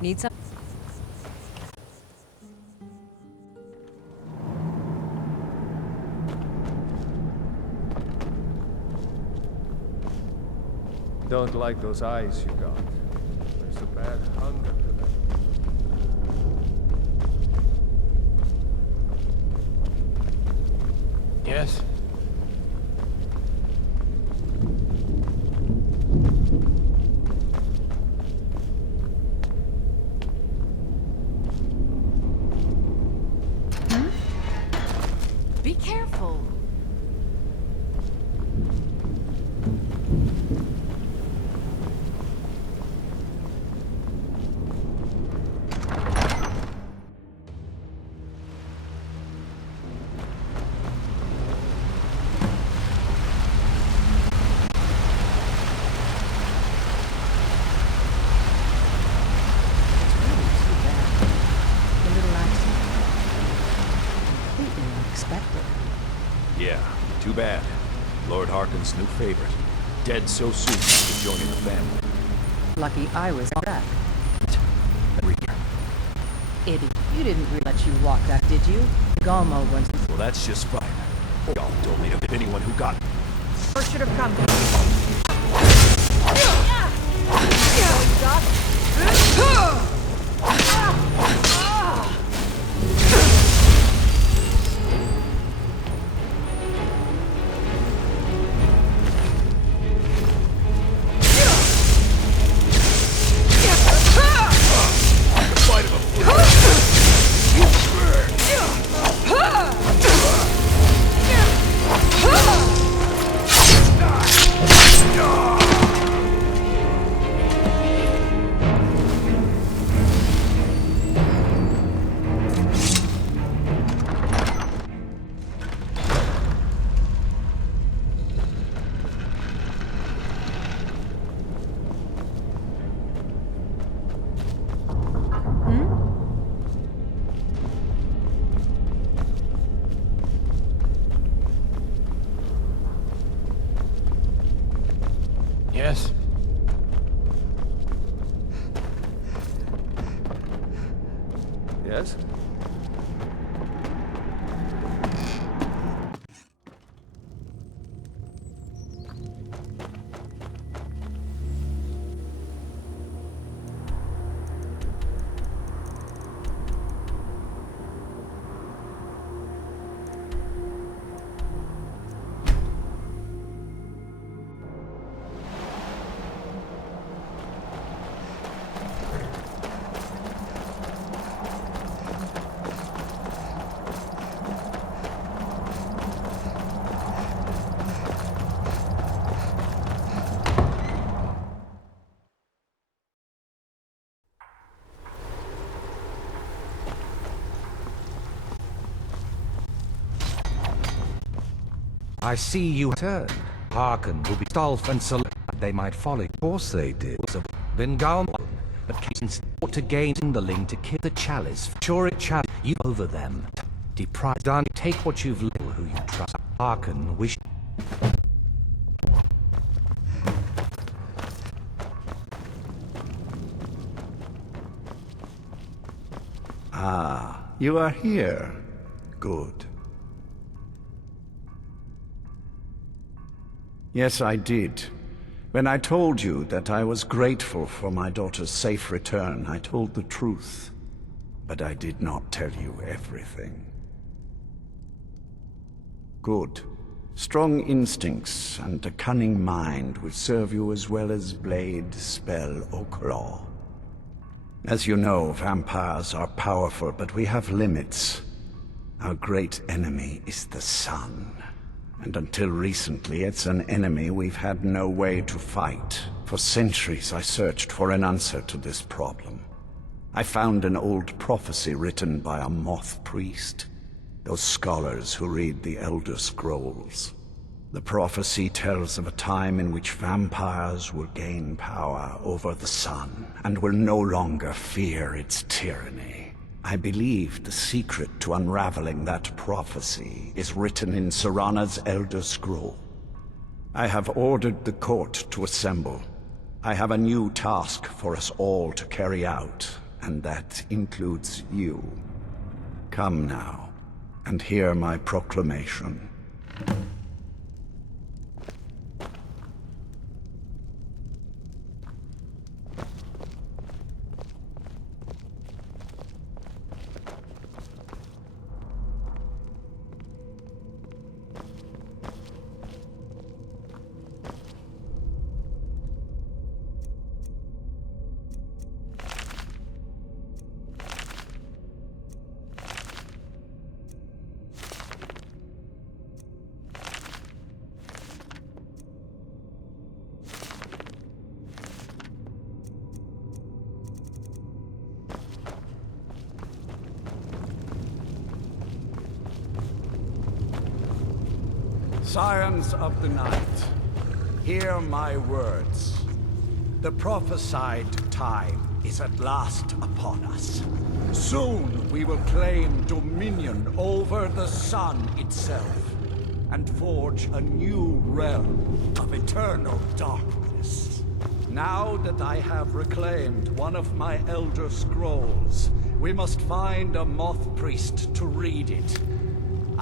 Need some? Don't like those eyes you got. There's a bad hunger to them. Yes? Be careful. Yeah, too bad. Lord Harkon's new favorite. Dead so soon after joining the family. Lucky I was back. Idiot, you didn't let you walk that, did you? Galmo once. Well, that's just fine. Y'all told me to hit anyone who got... Or should have come. Yes? Yes? I see you turned. Harkon will be Stolf and select they might follow. Of course they did. Been gone, but Cason's to gain the link to kill the chalice. Sure it chalice you over them. Deprived done. Take what you've little who you trust. Harkon wish. Ah, you are here. Good. Yes, I did. When I told you that I was grateful for my daughter's safe return, I told the truth. But I did not tell you everything. Good. Strong instincts and a cunning mind will serve you as well as blade, spell, or claw. As you know, vampires are powerful, but we have limits. Our great enemy is the sun. And until recently, it's an enemy we've had no way to fight. For centuries, I searched for an answer to this problem. I found an old prophecy written by a moth priest. Those scholars who read the Elder Scrolls. The prophecy tells of a time in which vampires will gain power over the sun and will no longer fear its tyranny. I believe the secret to unraveling that prophecy is written in Serana's Elder Scroll. I have ordered the court to assemble. I have a new task for us all to carry out, and that includes you. Come now, and hear my proclamation. Scions of the night, hear my words. The prophesied time is at last upon us. Soon we will claim dominion over the sun itself, and forge a new realm of eternal darkness. Now that I have reclaimed one of my Elder Scrolls, we must find a Moth Priest to read it.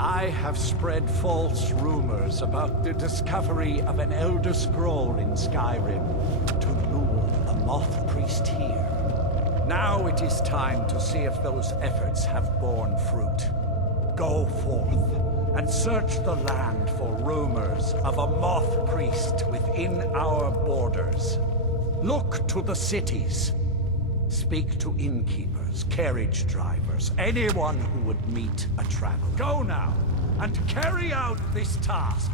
I have spread false rumors about the discovery of an Elder Scroll in Skyrim to lure a Moth Priest here. Now it is time to see if those efforts have borne fruit. Go forth and search the land for rumors of a Moth Priest within our borders. Look to the cities. Speak to innkeepers, carriage drivers, anyone who would meet a traveler. Go now, and carry out this task.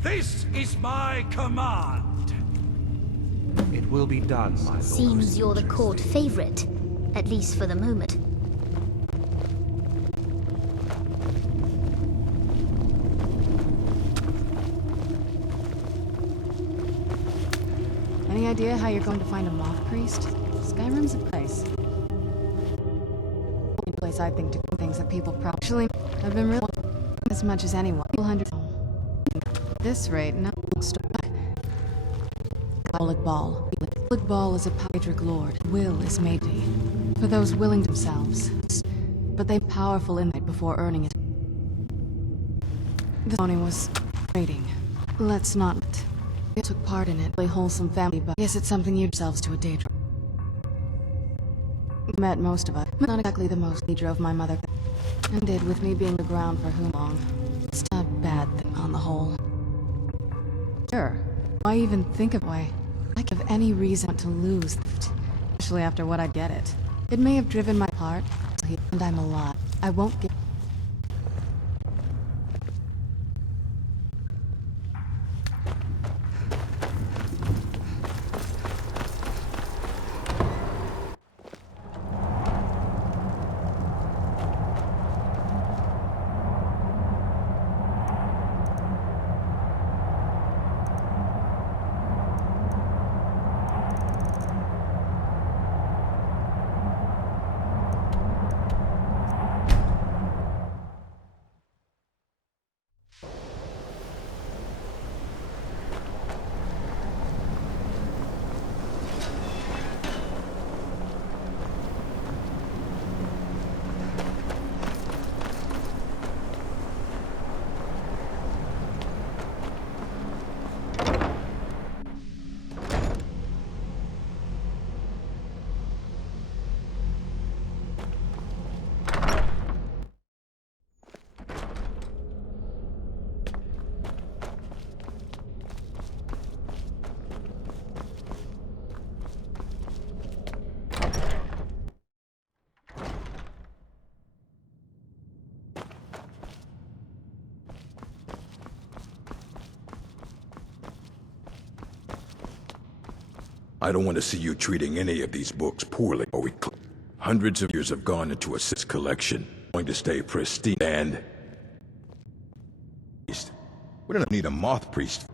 This is my command. It will be done, my lord. Seems you're the court favorite, at least for the moment. Any idea how you're going to find a Moth Priest? Skyrim's a place. Only place I think to do things that people probably... Actually, I've been really... as much as anyone. 100... This rate, now... stuck. Bullock Ball. Bullock Ball is a Pydric lord. Will is matey. For those willing to themselves. But they powerful in it before earning it. The Tony was... rating. Let's not... I took part in it. A wholesome family, but yes, it's something yourselves to a daydream. Met most of us. Not exactly the most. He drove my mother. And did with me being the ground for whom long. It's not a bad thing on the whole. Sure. Why even think of way? I could have any reason to lose it. Especially after what I get it. It may have driven my heart, and I'm alive. I won't get... I don't want to see you treating any of these books poorly, or hundreds of years have gone into a collection, going to stay pristine, and... We don't need a Moth Priest.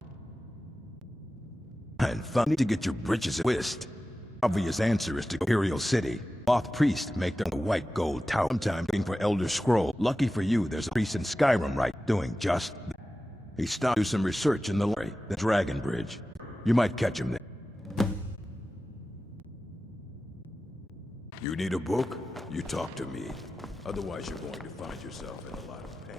And funny to get your britches twisted. Obvious answer is to Imperial City. Moth Priest make their own white gold tower. Sometime waiting for Elder Scroll. Lucky for you, there's a priest in Skyrim right doing just that. He stopped to do some research in the library, the Dragon Bridge. You might catch him there. You need a book? You talk to me. Otherwise, you're going to find yourself in a lot of pain.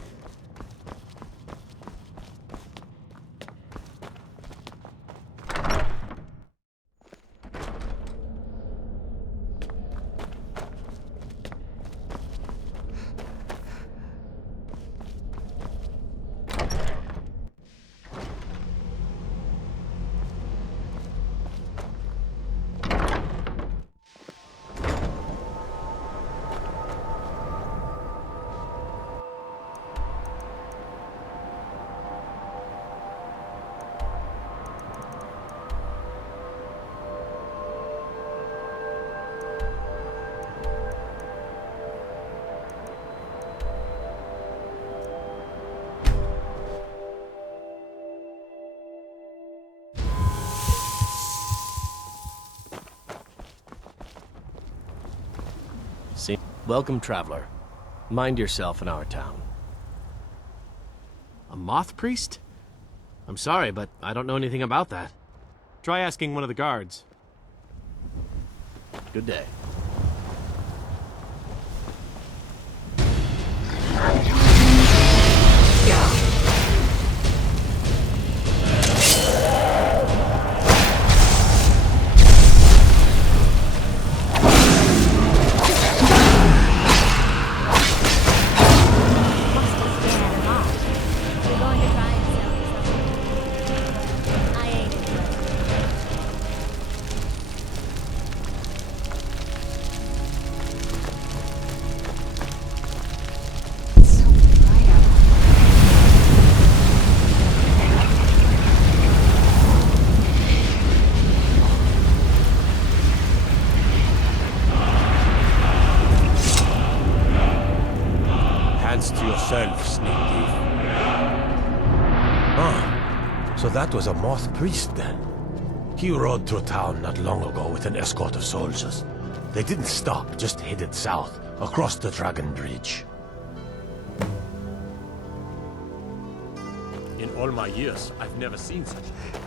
See? Welcome, traveler. Mind yourself in our town. A moth priest? I'm sorry, but I don't know anything about that. Try asking one of the guards. Good day. To yourself, sneak thief. Ah, so that was a moth priest then. He rode through town not long ago with an escort of soldiers. They didn't stop, just headed south, across the Dragon Bridge. In all my years, I've never seen such a thing.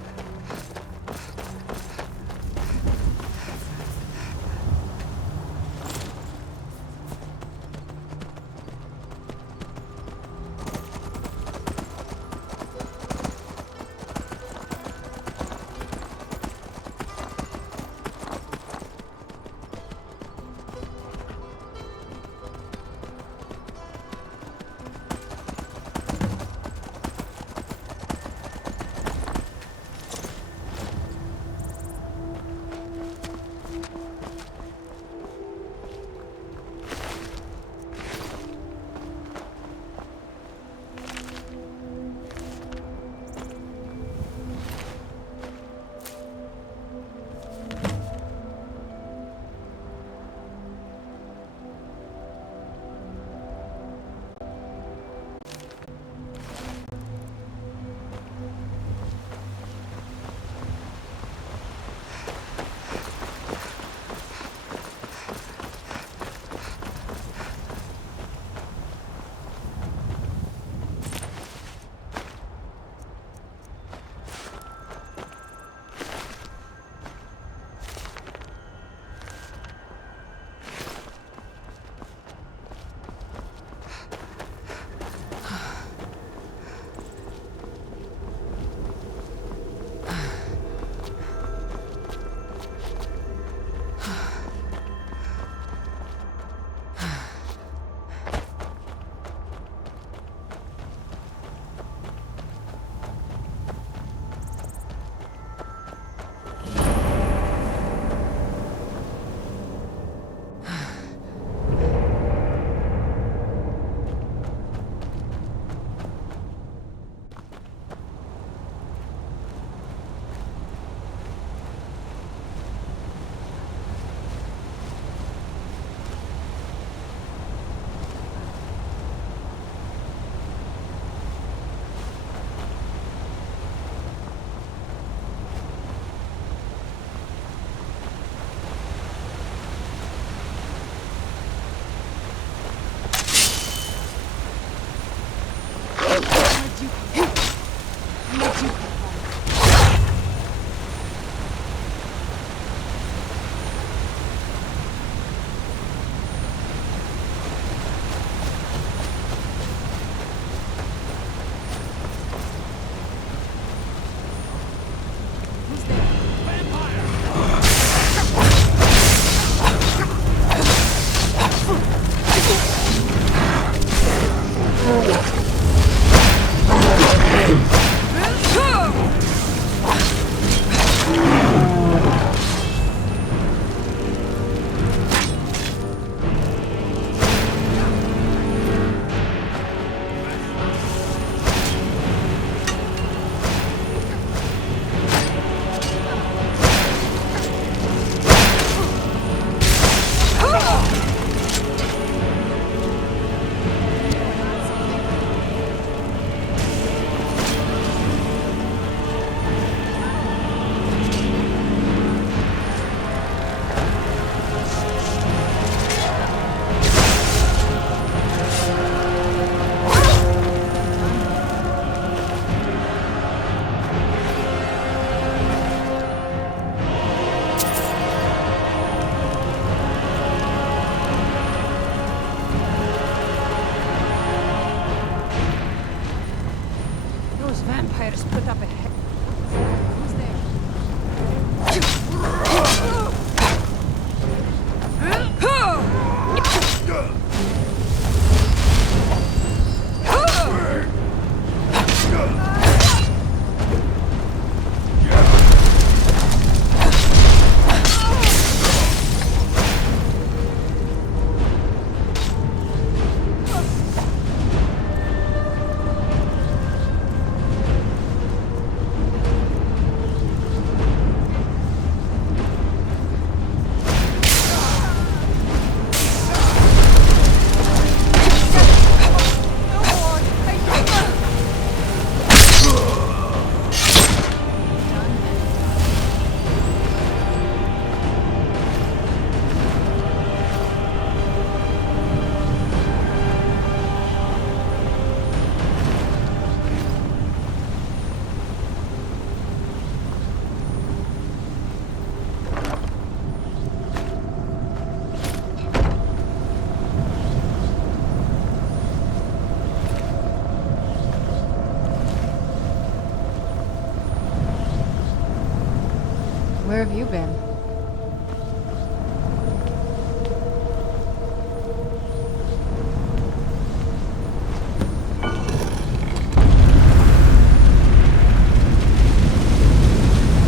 Where have you been?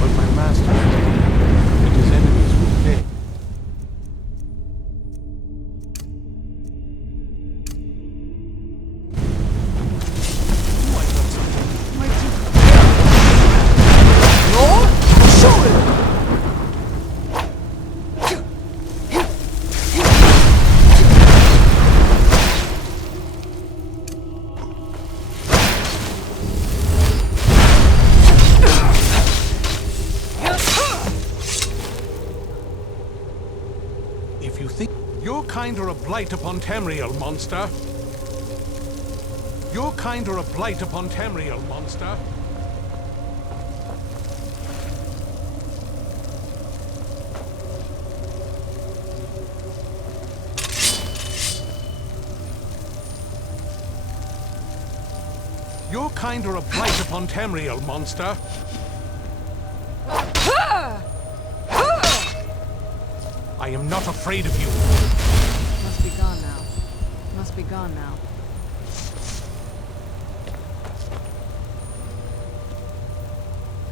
But my master and his enemies will pay. If you think your kind are a blight upon Tamriel, monster. Your kind are a blight upon Tamriel, monster. Your kind are a blight upon Tamriel, monster. I am not afraid of you. Must be gone now. Must be gone now.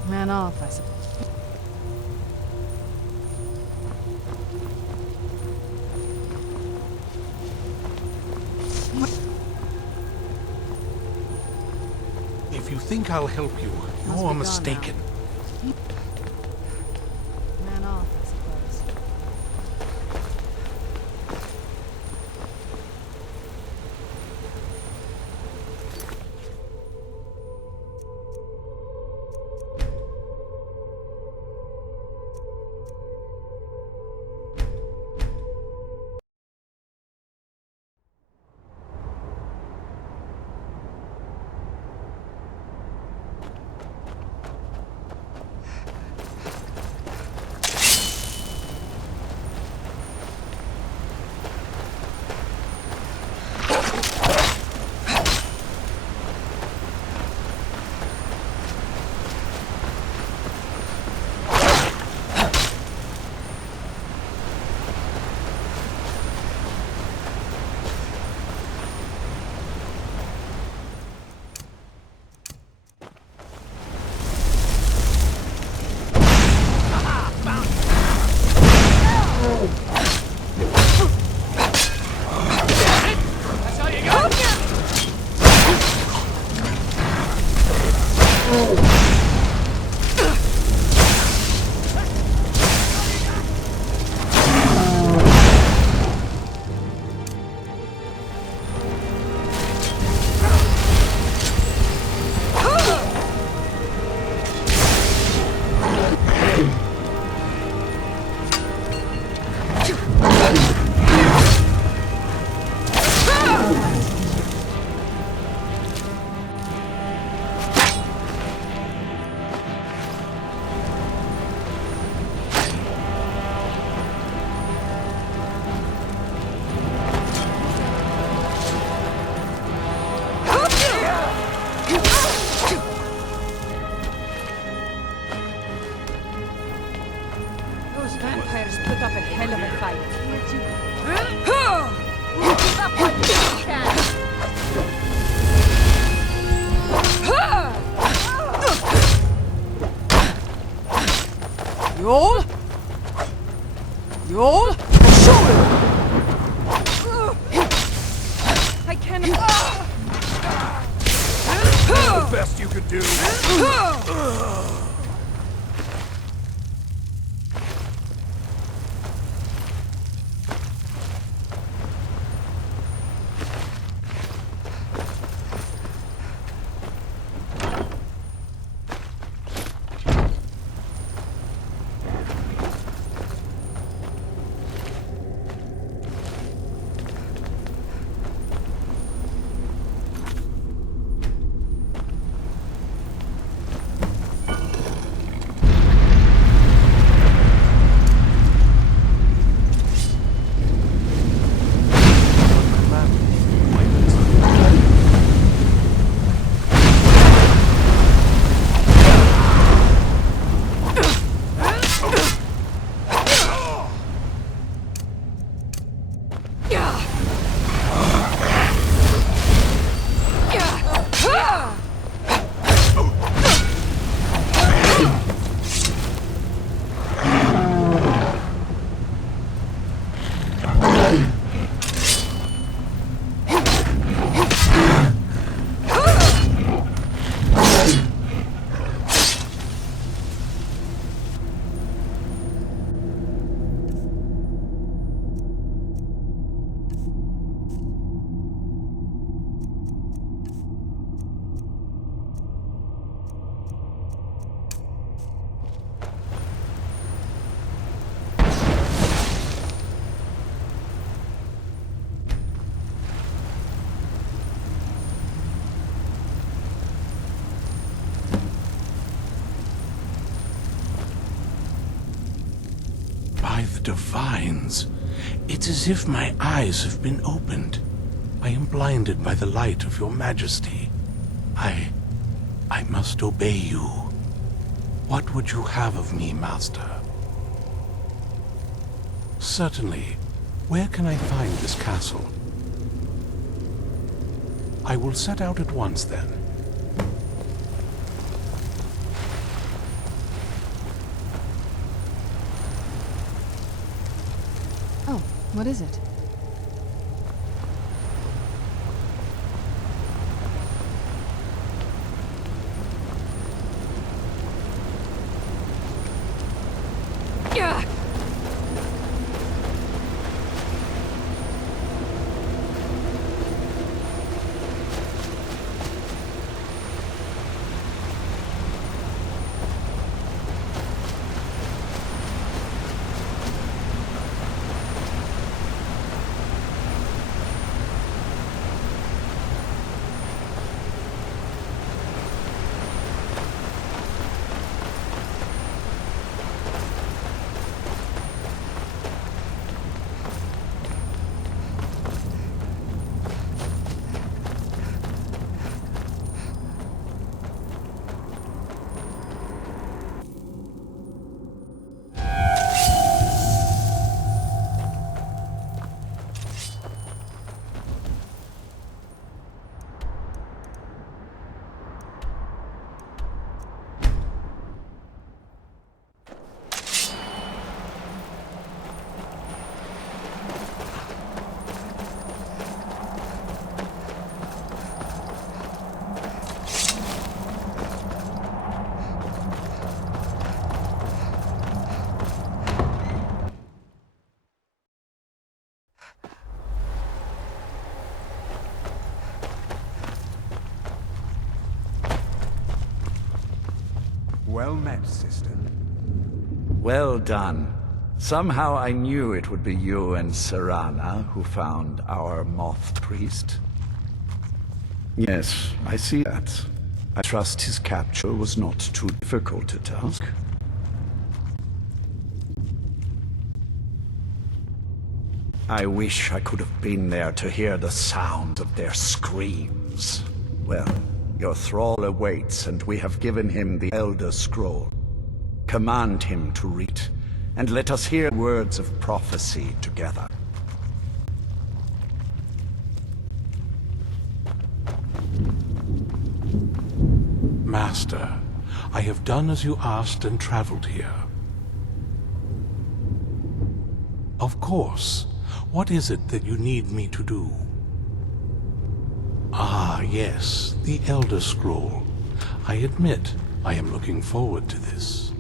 Man off, I suppose. If you think I'll help you, Must be you're gone mistaken. Man off, I suppose. divines. It's as if my eyes have been opened. I am blinded by the light of your majesty. I must obey you. What would you have of me, master? Certainly. Where can I find this castle? I will set out at once, then. Oh, what is it? Well met, sister. Well done. Somehow I knew it would be you and Serana who found our moth priest. Yes, I see that. I trust his capture was not too difficult a task. I wish I could have been there to hear the sound of their screams. Well, your thrall awaits, and we have given him the Elder Scroll. Command him to read, and let us hear words of prophecy together. Master, I have done as you asked and traveled here. Of course. What is it that you need me to do? Ah, yes, the Elder Scroll. I admit, I am looking forward to this.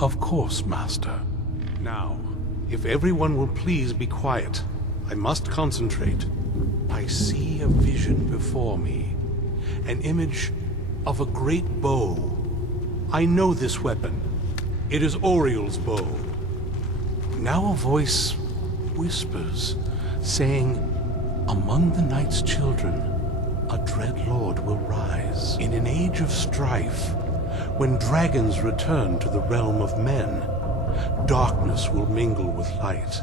Of course, Master. Now, if everyone will please be quiet, I must concentrate. I see a vision before me. An image of a great bow. I know this weapon. It is Oriel's bow. Now a voice whispers, saying, among the night's children, a dread lord will rise. In an age of strife, when dragons return to the realm of men, darkness will mingle with light,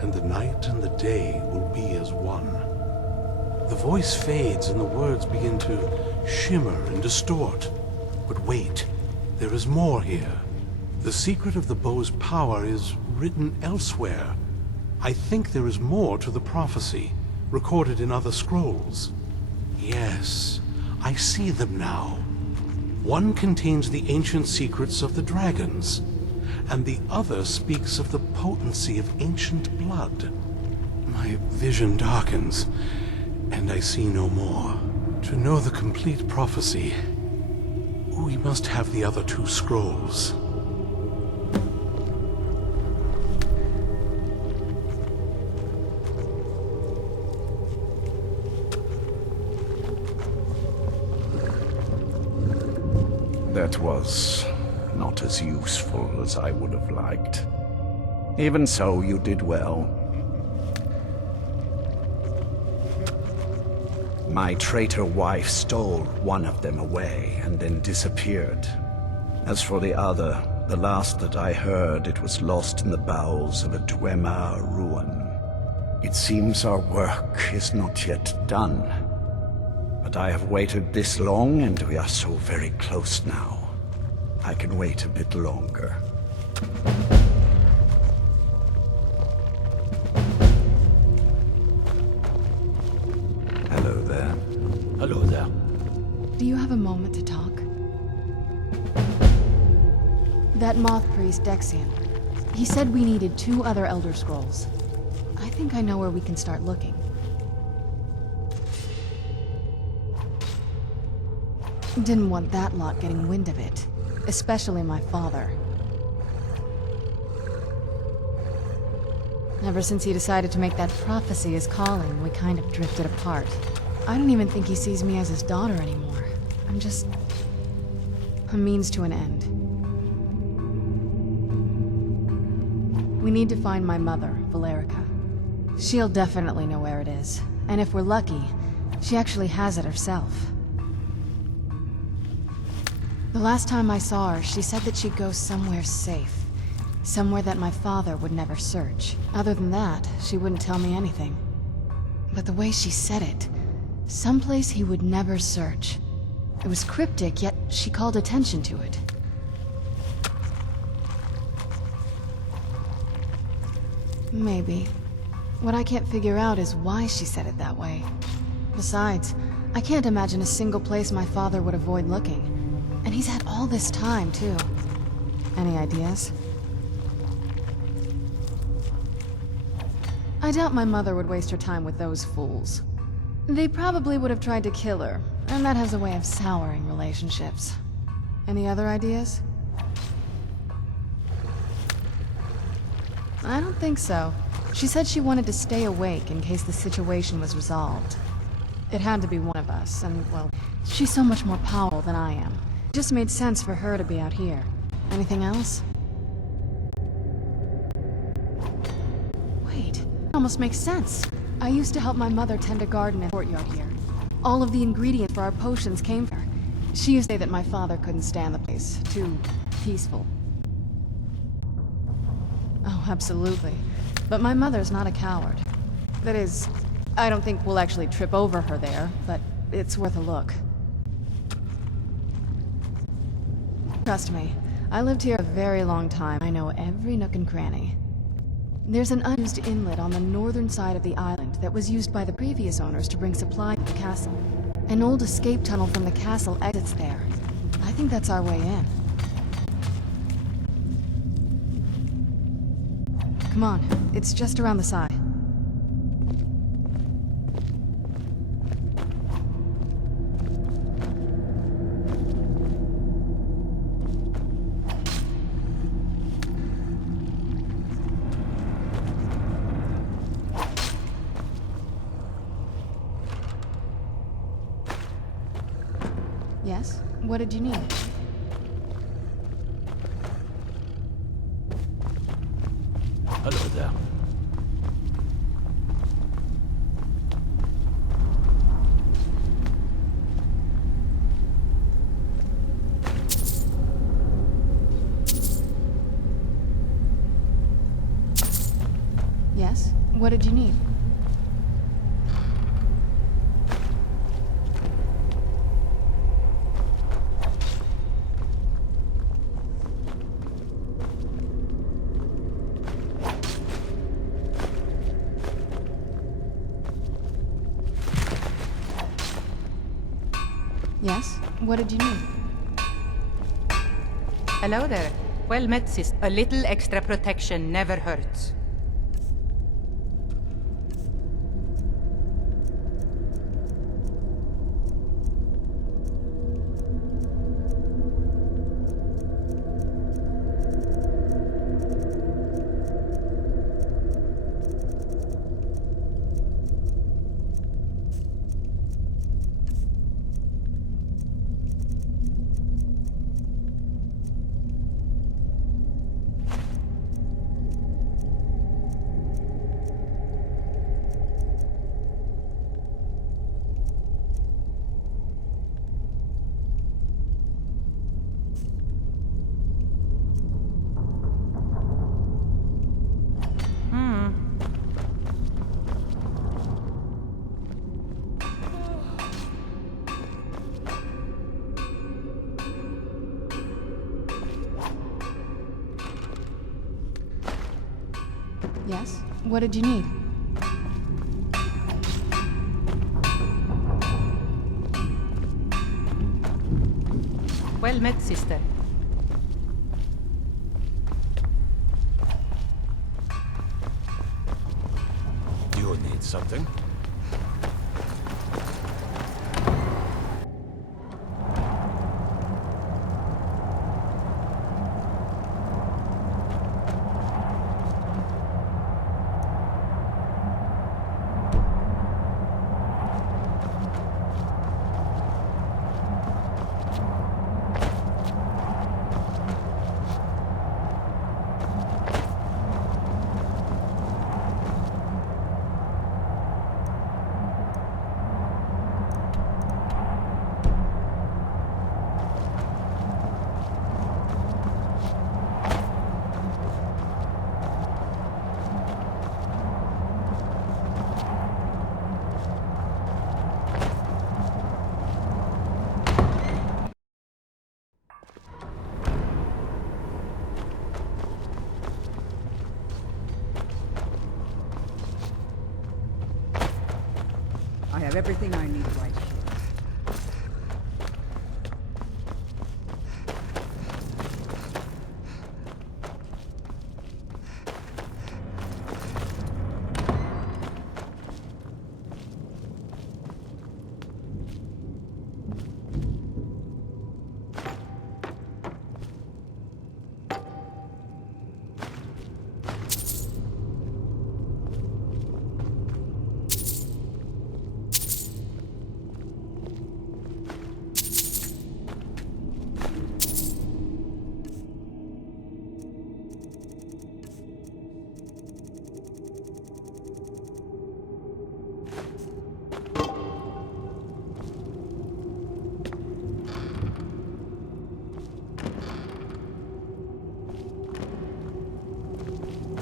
and the night and the day will be as one. The voice fades and the words begin to shimmer and distort. But wait, there is more here. The secret of the bow's power is written elsewhere. I think there is more to the prophecy, recorded in other scrolls. Yes, I see them now. One contains the ancient secrets of the dragons, and the other speaks of the potency of ancient blood. My vision darkens, and I see no more. To know the complete prophecy, we must have the other two scrolls. That was not as useful as I would have liked. Even so, you did well. My traitor wife stole one of them away and then disappeared. As for the other, The last that I heard, it was lost in the bowels of a Dwemer ruin. It seems our work is not yet done. But I have waited this long, and we are so very close now. I can wait a bit longer. Hello there. Hello there. Do you have a moment to talk? That moth priest, Dexian. He said we needed 2 other Elder Scrolls. I think I know where we can start looking. Didn't want that lot getting wind of it. Especially my father. Ever since he decided to make that prophecy his calling, we kind of drifted apart. I don't even think he sees me as his daughter anymore. I'm just a means to an end. We need to find my mother, Valerica. She'll definitely know where it is. And if we're lucky, she actually has it herself. The last time I saw her, she said that she'd go somewhere safe. Somewhere that my father would never search. Other than that, she wouldn't tell me anything. But the way she said it, someplace he would never search. It was cryptic, yet she called attention to it. Maybe. What I can't figure out is why she said it that way. Besides, I can't imagine a single place my father would avoid looking. And he's had all this time, too. Any ideas? I doubt my mother would waste her time with those fools. They probably would have tried to kill her, and that has a way of souring relationships. Any other ideas? I don't think so. She said she wanted to stay awake in case the situation was resolved. It had to be one of us, and, well, she's so much more powerful than I am. It just made sense for her to be out here. Anything else? Wait, it almost makes sense. I used to help my mother tend a garden in the courtyard here. All of the ingredients for our potions came from her. She used to say that my father couldn't stand the place. Too peaceful. Oh, absolutely. But my mother's not a coward. That is, I don't think we'll actually trip over her there, but it's worth a look. Trust me, I lived here a very long time. I know every nook and cranny. There's an unused inlet on the northern side of the island that was used by the previous owners to bring supplies to the castle. An old escape tunnel from the castle exits there. I think that's our way in. Come on, it's just around the side. Yes? What did you need? Hello there. Yes? What did you need? Yes? What did you need? Hello there. Well met, sis. A little extra protection never hurts. Yes? What did you need? Well met, sister. You need something? I have everything I need right here.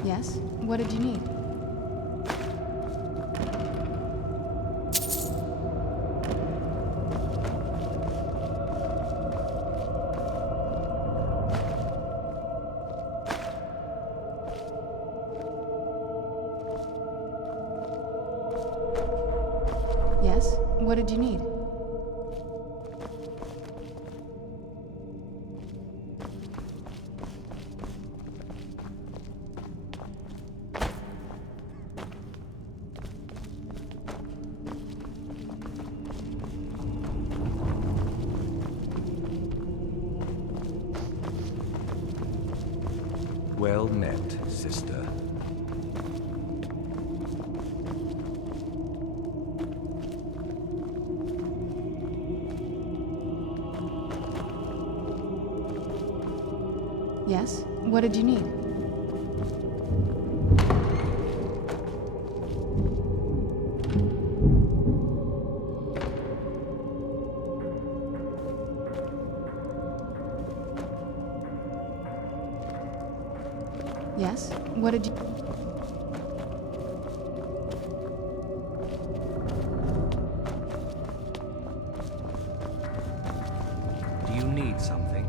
Yes? What did you need? Yes? What did you need? Well met, sister. Yes? What did you need? Yes? What did you... Do you need something?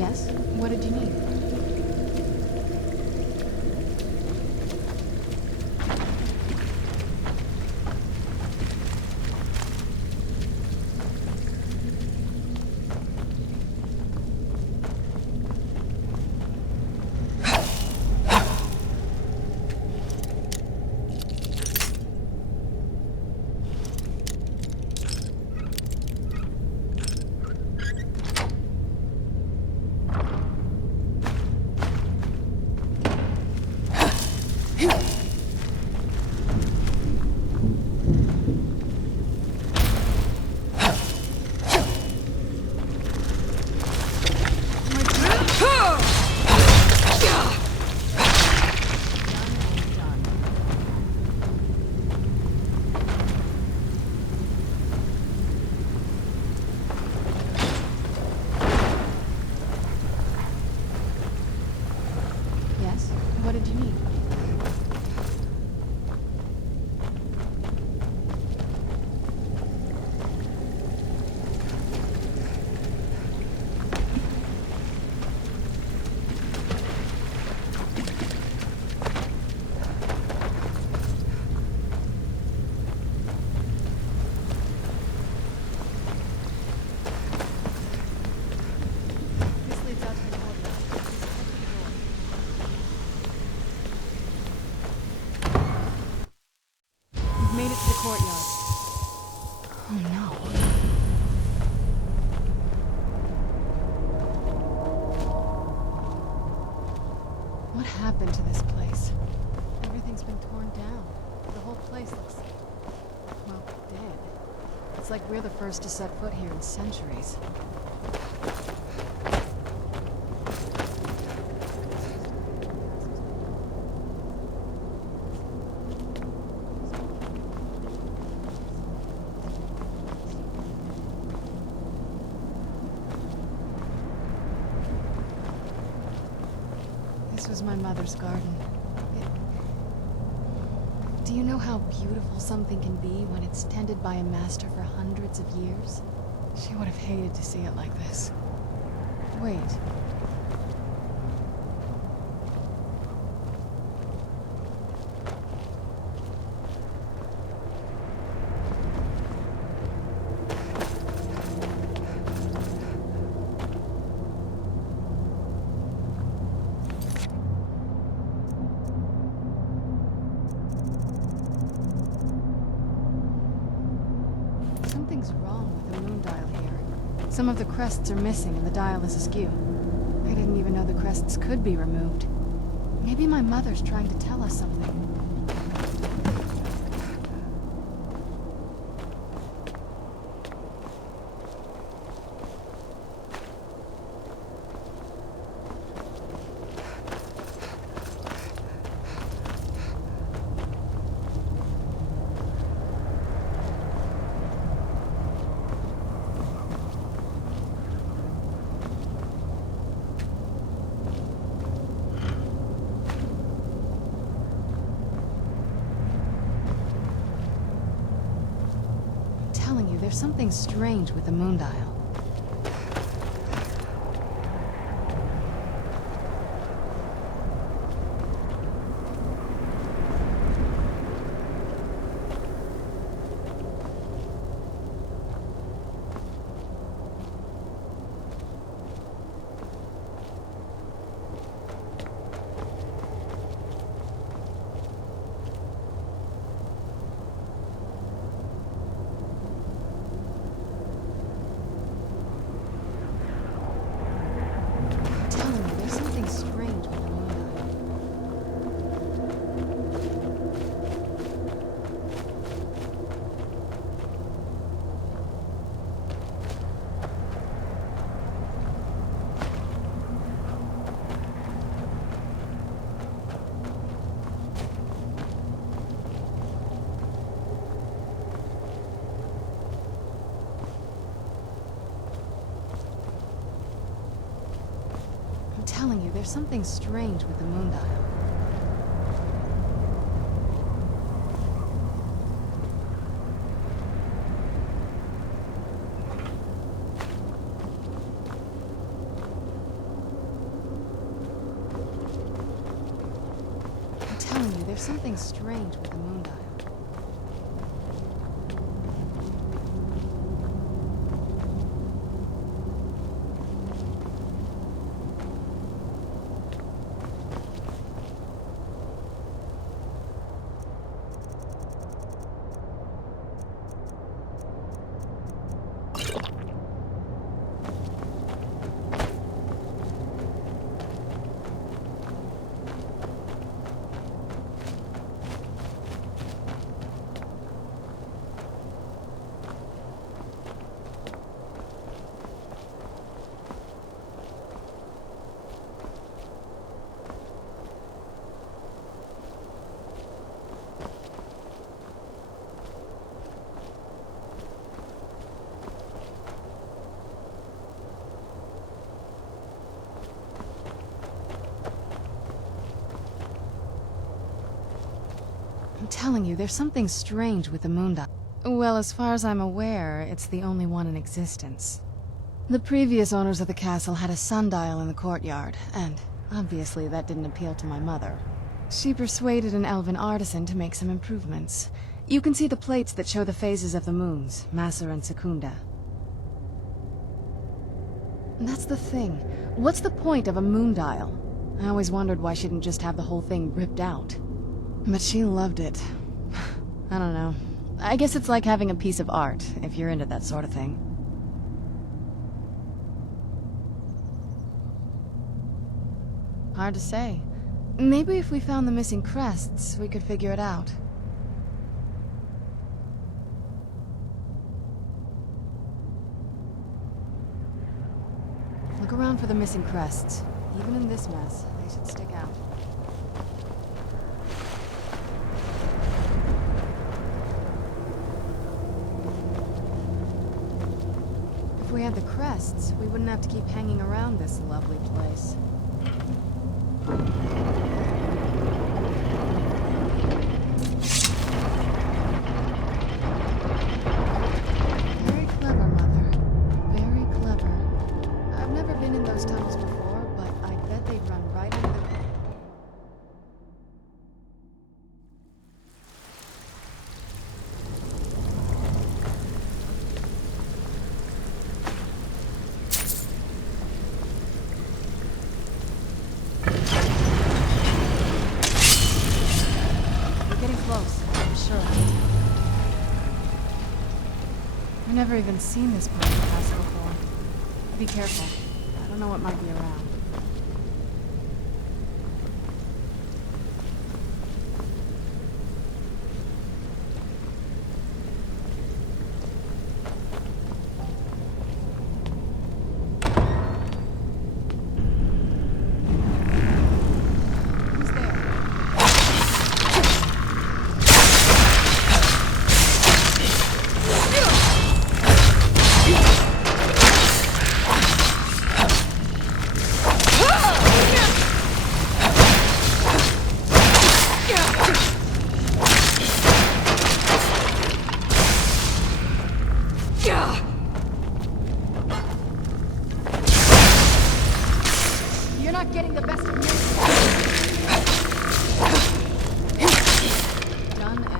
Yes? What did you need? What did you need? have been to this place. Everything's been torn down. The whole place looks, well, dead. It's like we're the first to set foot here in centuries. This was my mother's garden. Do you know how beautiful something can be when it's tended by a master for hundreds of years? She would have hated to see it like this. Wait. Something's wrong with the moon dial here. Some of the crests are missing and the dial is askew. I didn't even know the crests could be removed. Maybe my mother's trying to tell us something. There's something strange with the moon dial. I'm telling you, there's something strange with the moon dial. I'm telling you, there's something strange with the moon dial. I'm telling you, there's something strange with the moon dial. Well, as far as I'm aware, it's the only one in existence. The previous owners of the castle had a sundial in the courtyard, and obviously that didn't appeal to my mother. She persuaded an elven artisan to make some improvements. You can see the plates that show the phases of the moons, Maser and Secunda. And that's the thing. What's the point of a moon dial? I always wondered why she didn't just have the whole thing ripped out. But she loved it. I don't know. I guess it's like having a piece of art, if you're into that sort of thing. Hard to say. Maybe if we found the missing crests, we could figure it out. Look around for the missing crests. Even in this mess, they should stick out. If we had the crests, we wouldn't have to keep hanging around this lovely place. Very clever, Mother. Very clever. I've never been in those tunnels before, but I bet they'd run right into the... We're getting close, I'm sure. I've never even seen this part of the house before. Be careful. I don't know what might be around. Who's there? You're not getting the best of me. Done and done.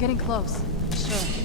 getting close. Sure.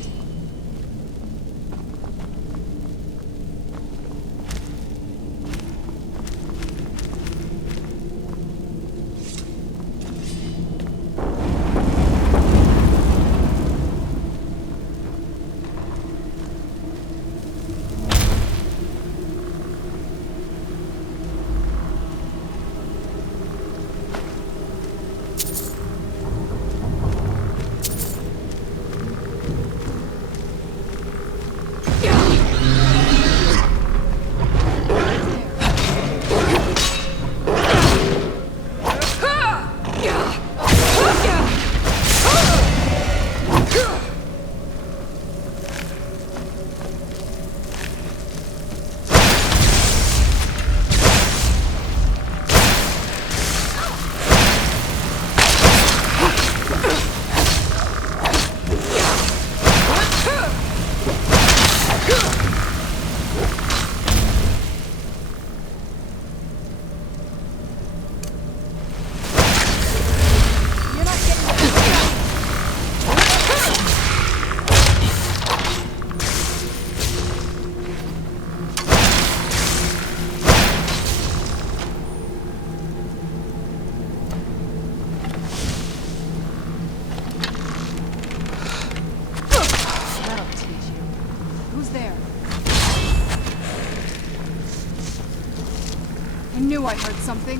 I heard something.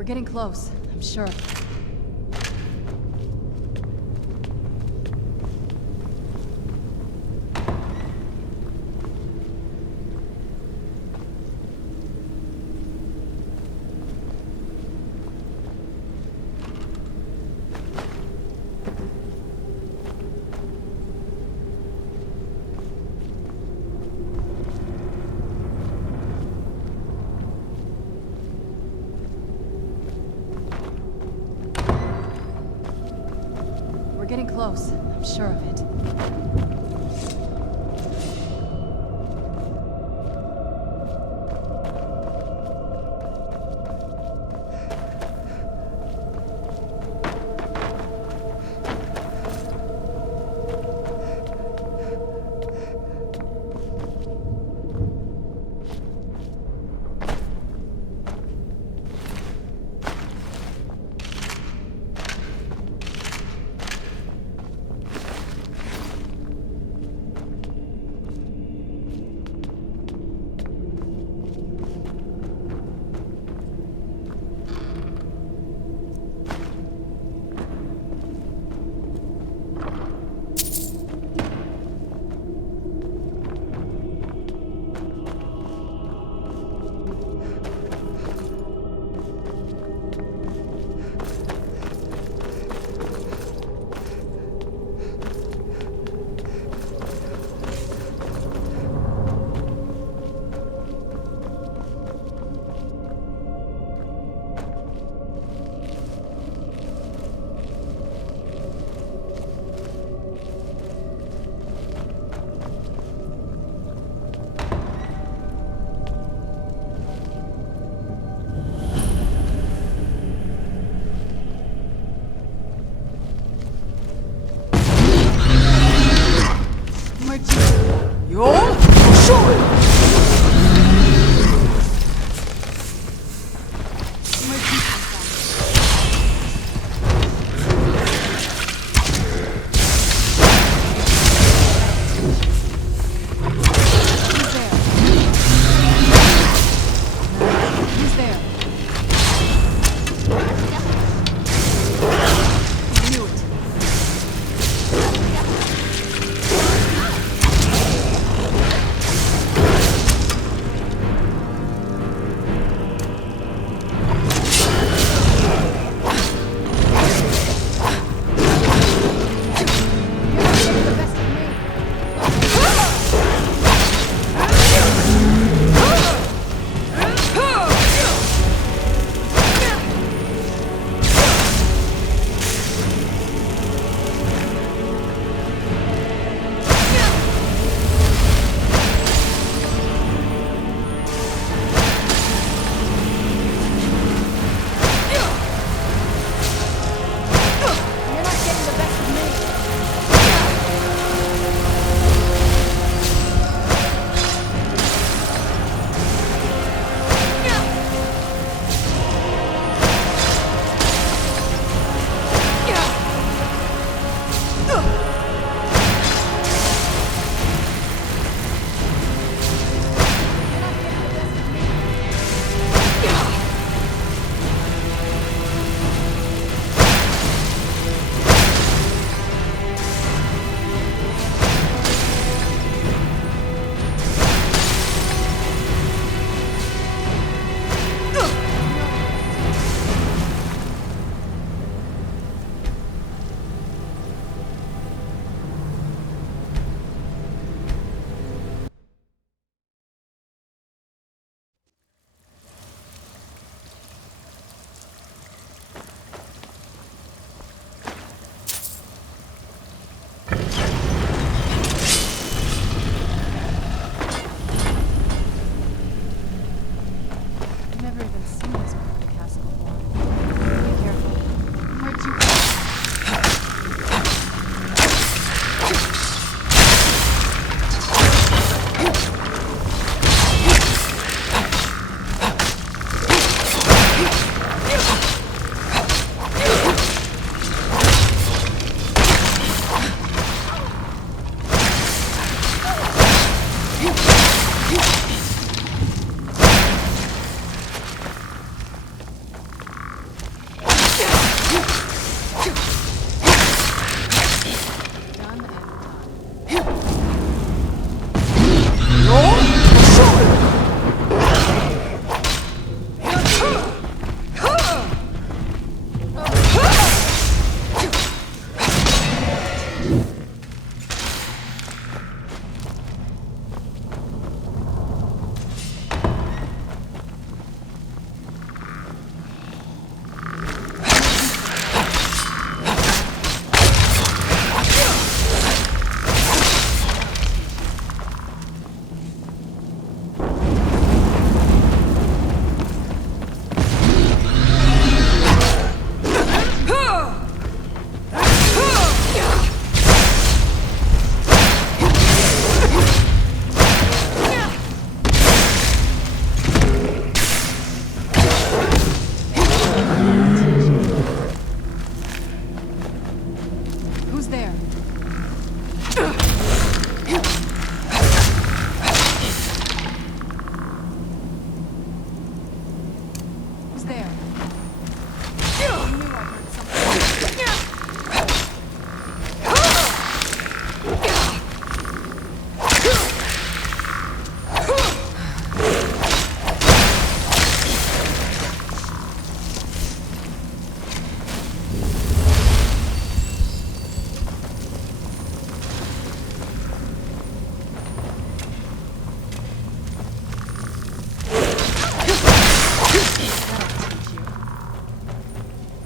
We're getting close, I'm sure. We're getting close, I'm sure of it. Who's there? I knew I heard something.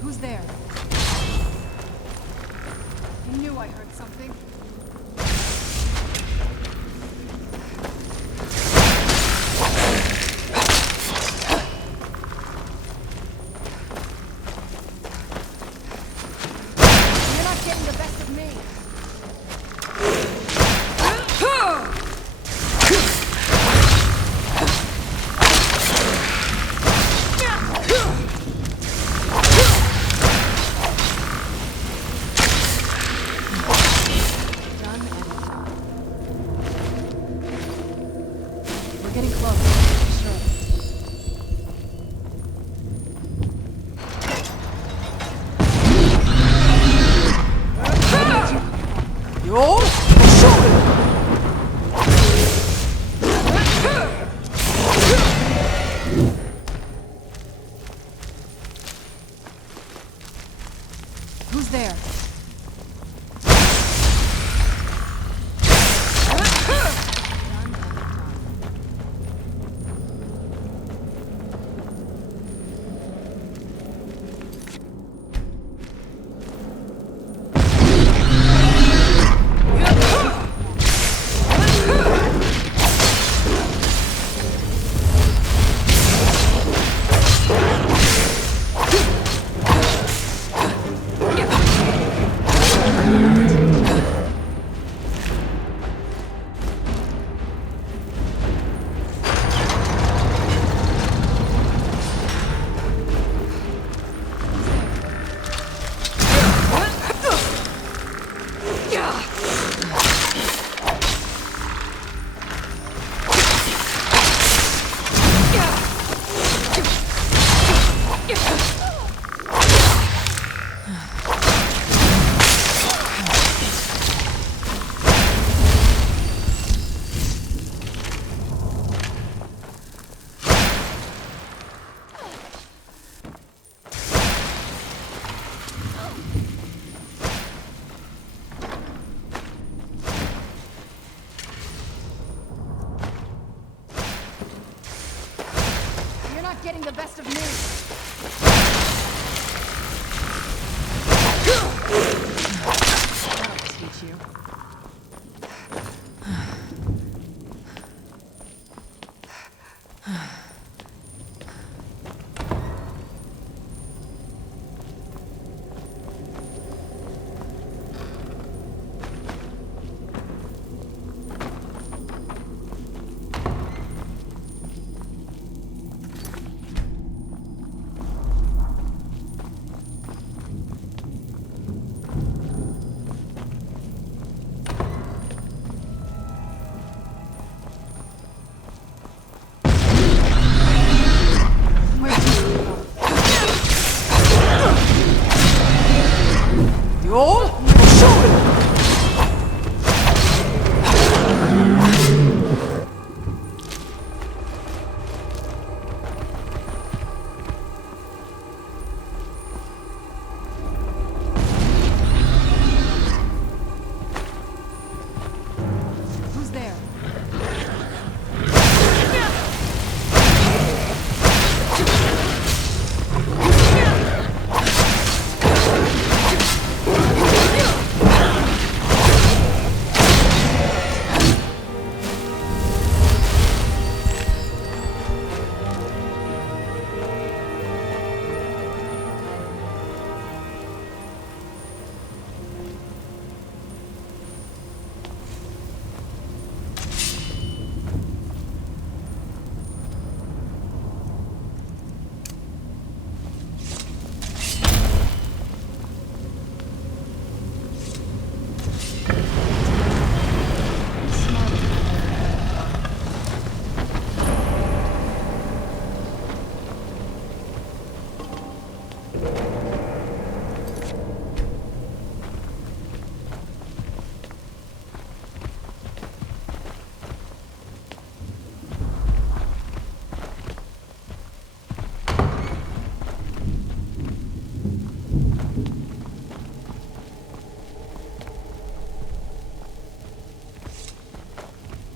Who's there? I knew I heard something. You're not getting the best of me. We're getting close. Sure. Yo! Who's there? You're not getting the best of me. That'll teach you.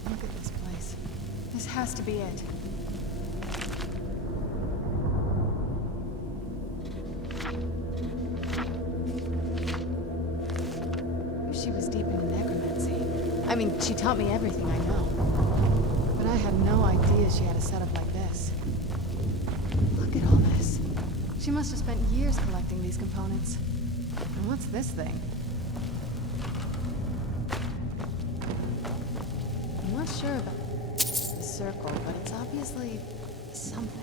Look at this place. This has to be it. She was deep into necromancy. I mean, she taught me everything I know. But I had no idea she had a setup like this. Look at all this. She must have spent years collecting these components. And what's this thing? I'm not sure about the circle, but it's obviously something.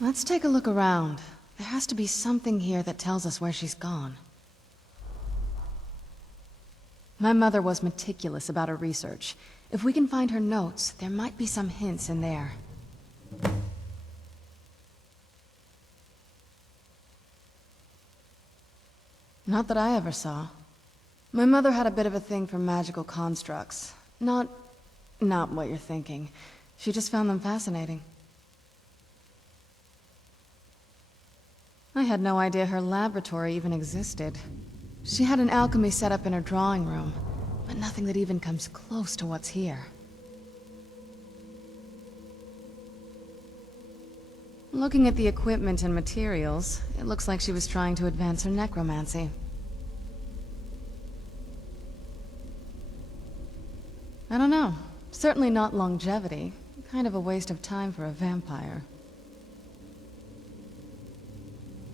Let's take a look around. There has to be something here that tells us where she's gone. My mother was meticulous about her research. If we can find her notes, there might be some hints in there. Not that I ever saw. My mother had a bit of a thing for magical constructs. Not what you're thinking. She just found them fascinating. I had no idea her laboratory even existed. She had an alchemy set up in her drawing room, but nothing that even comes close to what's here. Looking at the equipment and materials, it looks like she was trying to advance her necromancy. I don't know. Certainly not longevity. Kind of a waste of time for a vampire.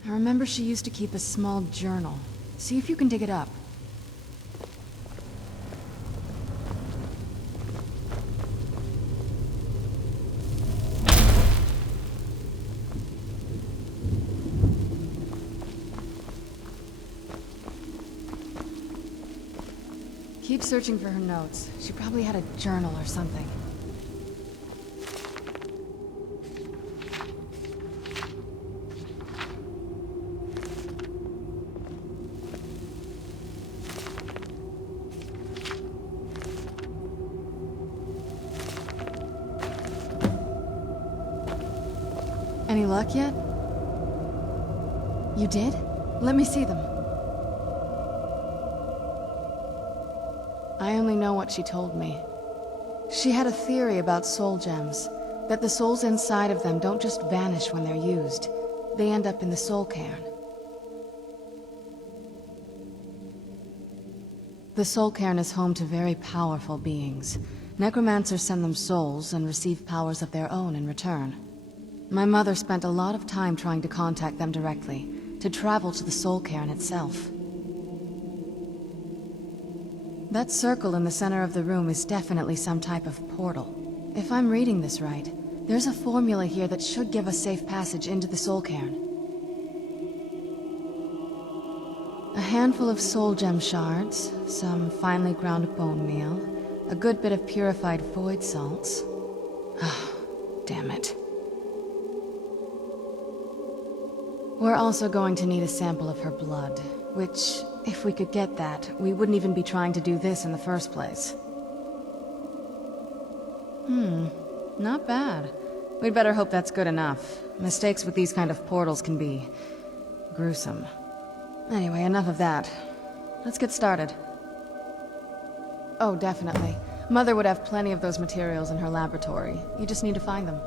I remember she used to keep a small journal. See if you can dig it up. Keep searching for her notes. She probably had a journal or something. Any luck yet? You did? Let me see them. I only know what she told me. She had a theory about soul gems, that the souls inside of them don't just vanish when they're used. They end up in the soul cairn. The soul cairn is home to very powerful beings. Necromancers send them souls and receive powers of their own in return. My mother spent a lot of time trying to contact them directly, to travel to the soul cairn itself. That circle in the center of the room is definitely some type of portal. If I'm reading this right, there's a formula here that should give us safe passage into the soul cairn. A handful of soul gem shards, some finely ground bone meal, a good bit of purified void salts. Damn it. We're also going to need a sample of her blood, which, if we could get that, we wouldn't even be trying to do this in the first place. Not bad. We'd better hope that's good enough. Mistakes with these kind of portals can be gruesome. Anyway, enough of that. Let's get started. Oh, definitely. Mother would have plenty of those materials in her laboratory. You just need to find them.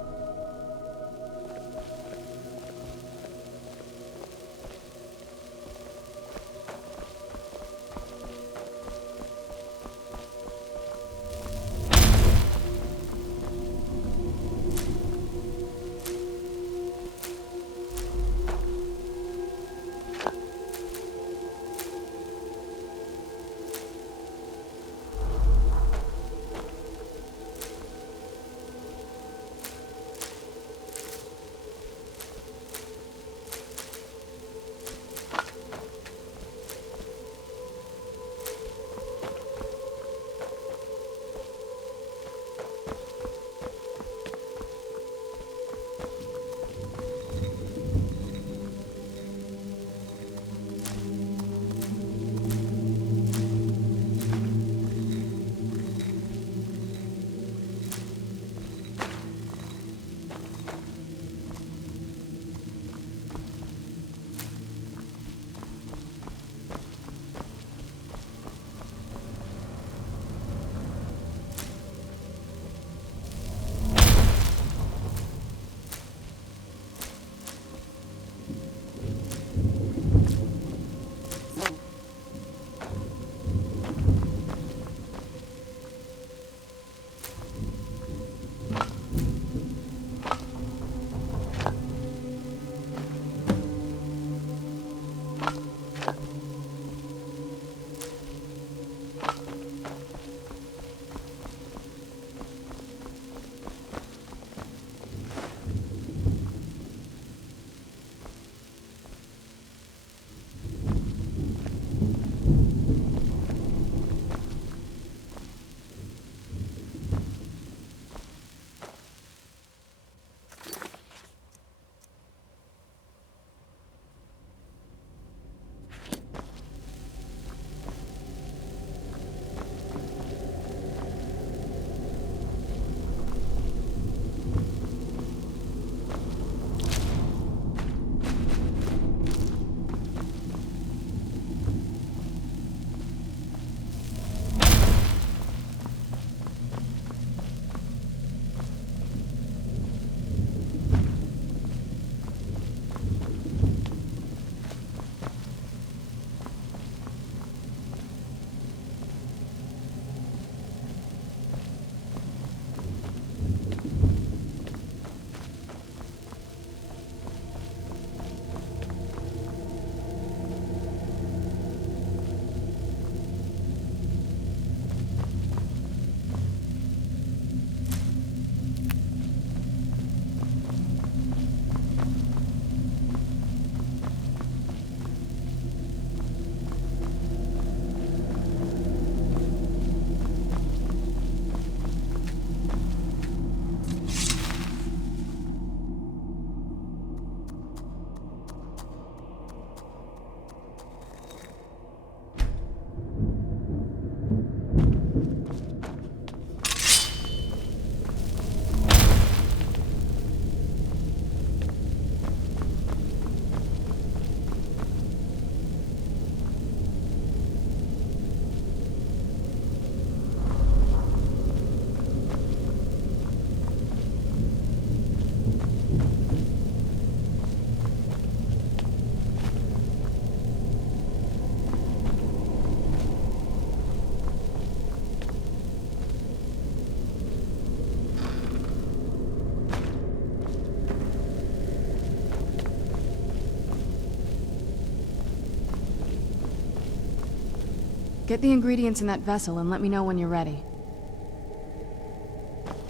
Get the ingredients in that vessel and let me know when you're ready.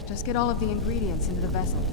Just get all of the ingredients into the vessel.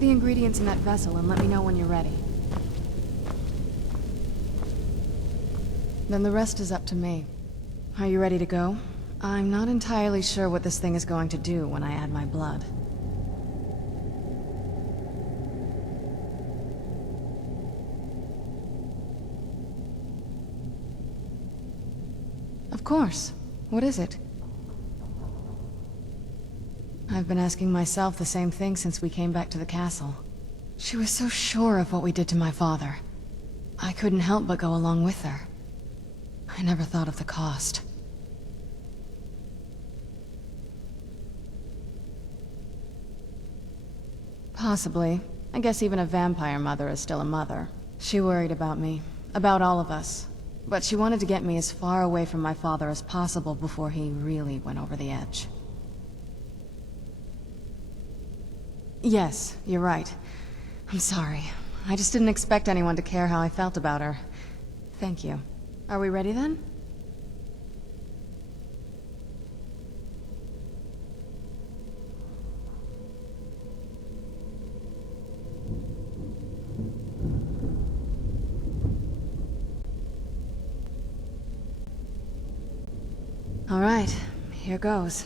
Get the ingredients in that vessel and let me know when you're ready. Then the rest is up to me. Are you ready to go? I'm not entirely sure what this thing is going to do when I add my blood. Of course. What is it? I've been asking myself the same thing since we came back to the castle. She was so sure of what we did to my father. I couldn't help but go along with her. I never thought of the cost. Possibly. I guess even a vampire mother is still a mother. She worried about me. About all of us. But she wanted to get me as far away from my father as possible before he really went over the edge. Yes, you're right. I'm sorry. I just didn't expect anyone to care how I felt about her. Thank you. Are we ready then? All right, here goes.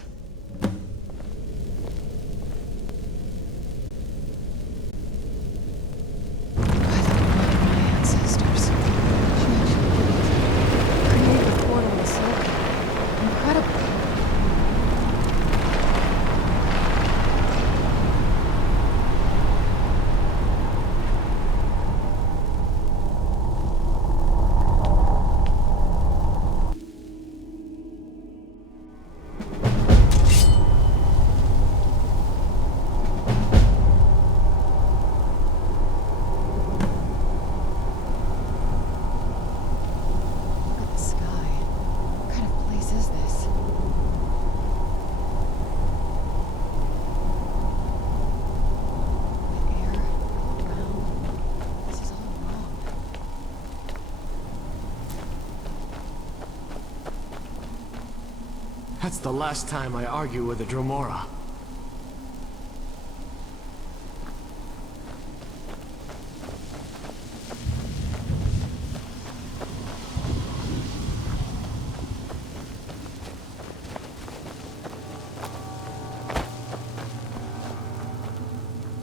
That's the last time I argue with a Dromora.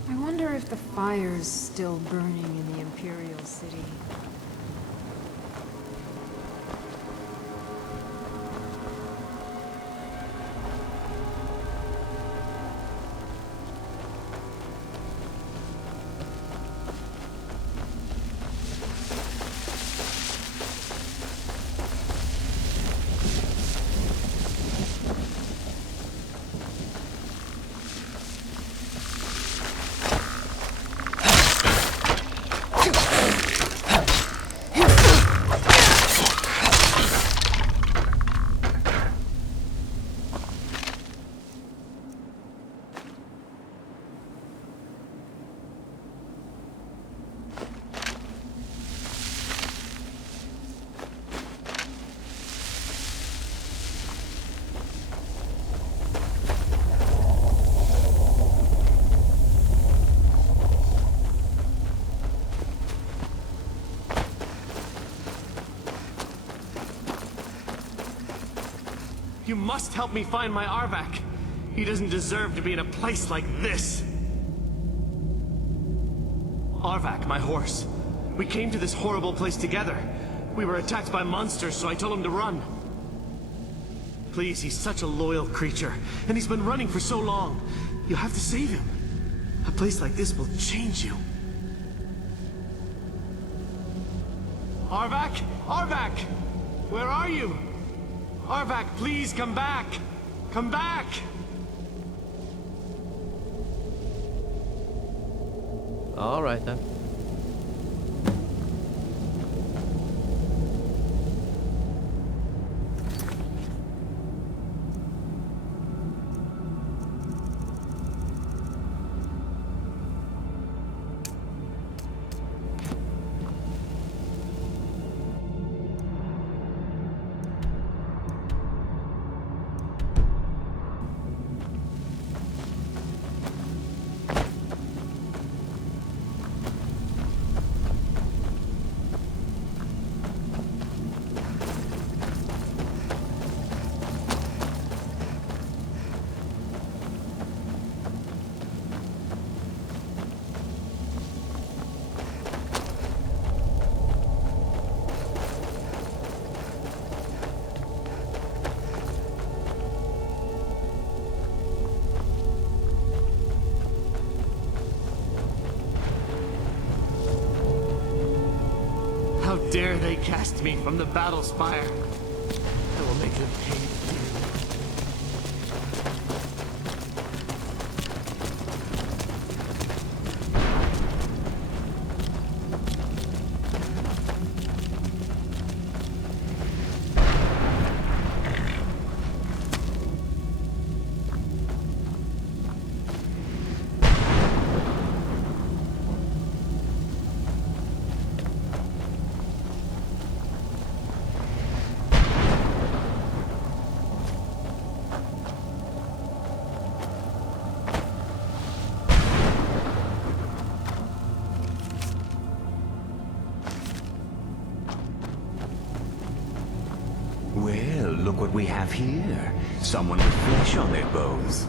I wonder if the fire's still burning in the Imperial City. You must help me find my Arvak. He doesn't deserve to be in a place like this. Arvak, my horse. We came to this horrible place together. We were attacked by monsters, so I told him to run. Please, he's such a loyal creature, and he's been running for so long. You have to save him. A place like this will change you. Arvak? Arvak! Where are you? Arvak, please come back! Come back! All right then. dare they cast me from the battle spire? I will make them pay dearly. Well, look what we have here. Someone with flesh on their bones.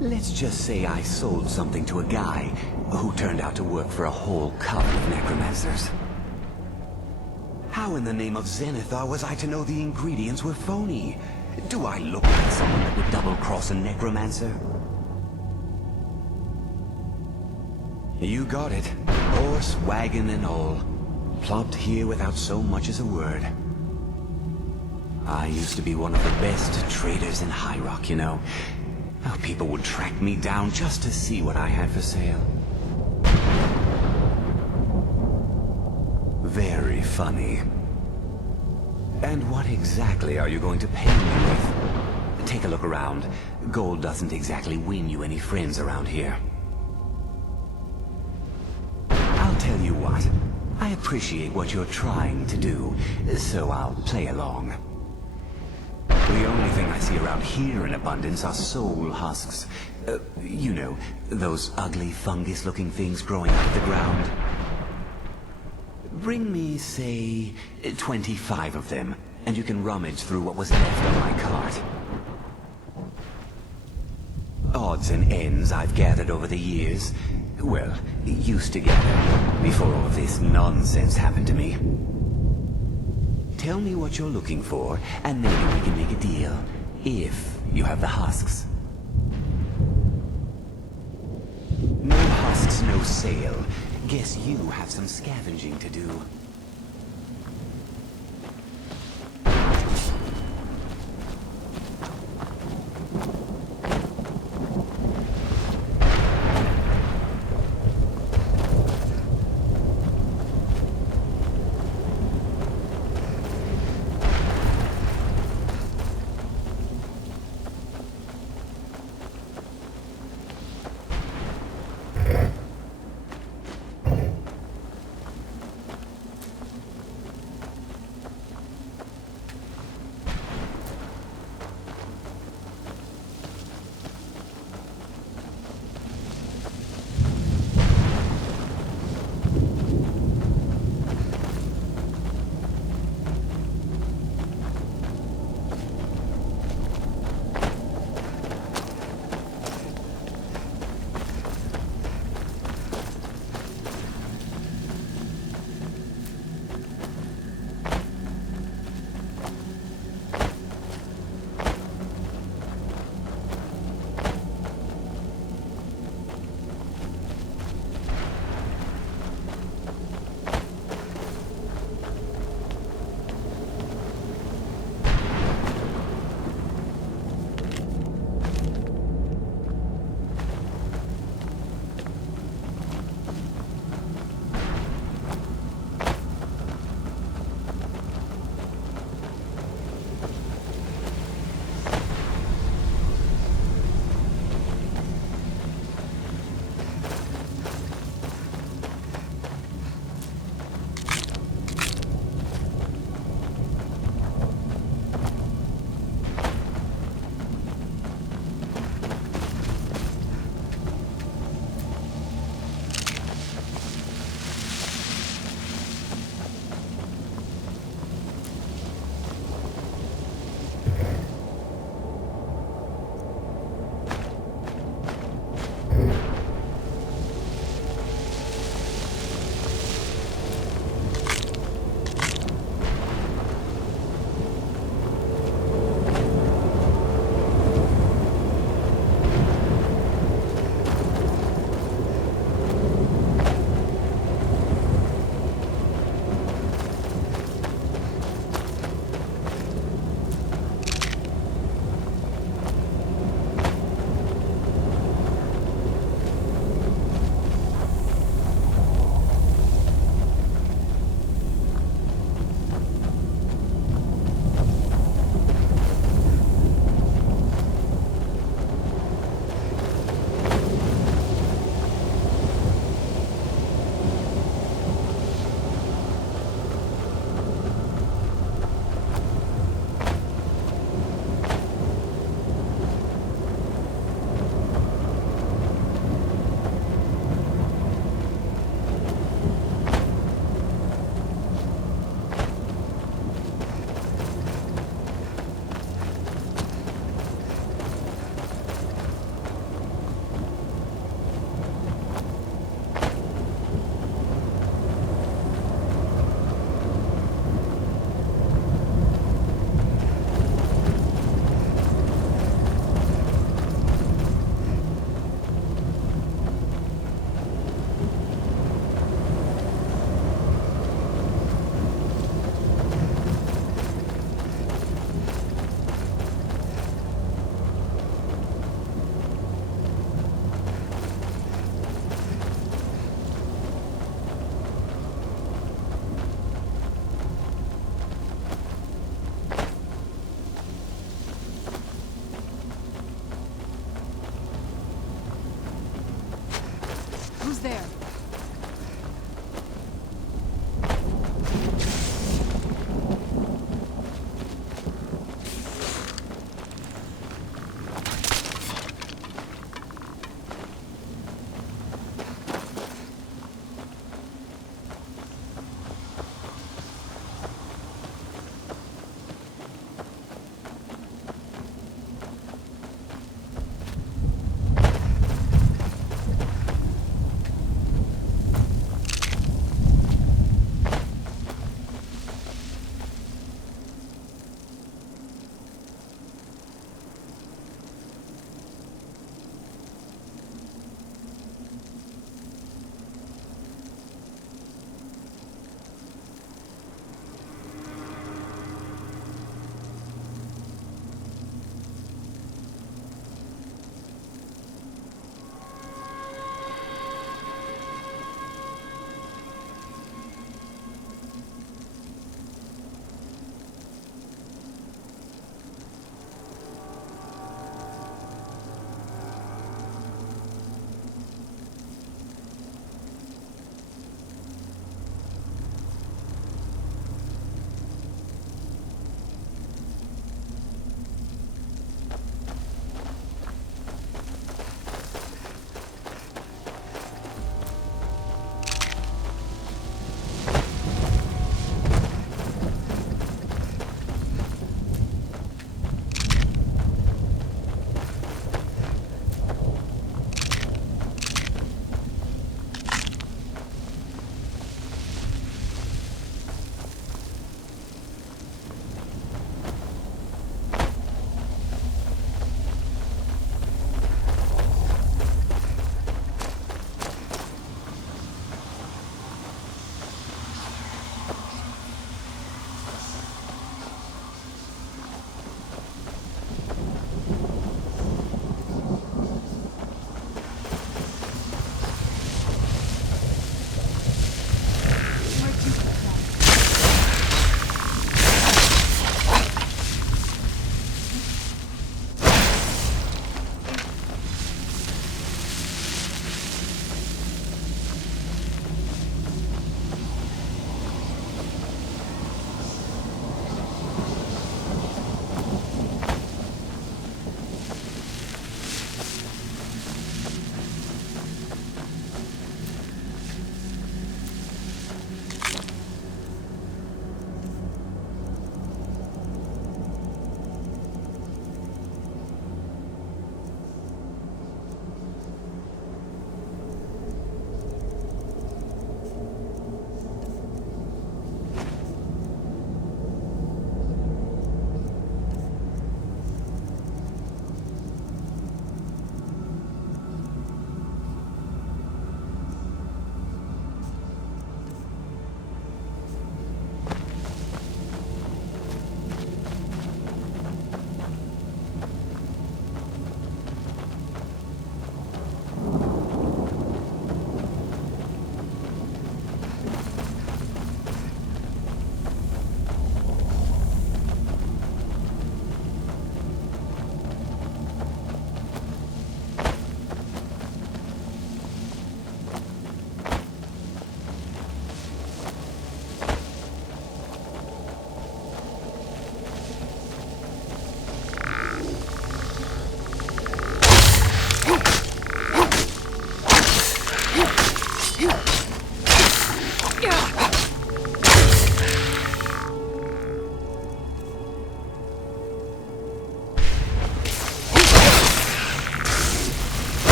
Let's just say I sold something to a guy who turned out to work for a whole coven of necromancers. How in the name of Zenithar was I to know the ingredients were phony? Do I look like someone that would double-cross a necromancer? You got it. Horse, wagon, and all. Plopped here without so much as a word. I used to be one of the best traders in High Rock, you know. Oh, people would track me down just to see what I had for sale. Very funny. And what exactly are you going to pay me with? Take a look around. Gold doesn't exactly win you any friends around here. I'll tell you what. I appreciate what you're trying to do, so I'll play along. The only thing I see around here in abundance are soul husks. You know, those ugly fungus-looking things growing out of the ground. Bring me, say, 25 of them, and you can rummage through what was left on my cart. Odds and ends I've gathered over the years. Well, used to gather, before all of this nonsense happened to me. Tell me what you're looking for, and maybe we can make a deal. If you have the husks. No husks, no sale. Guess you have some scavenging to do.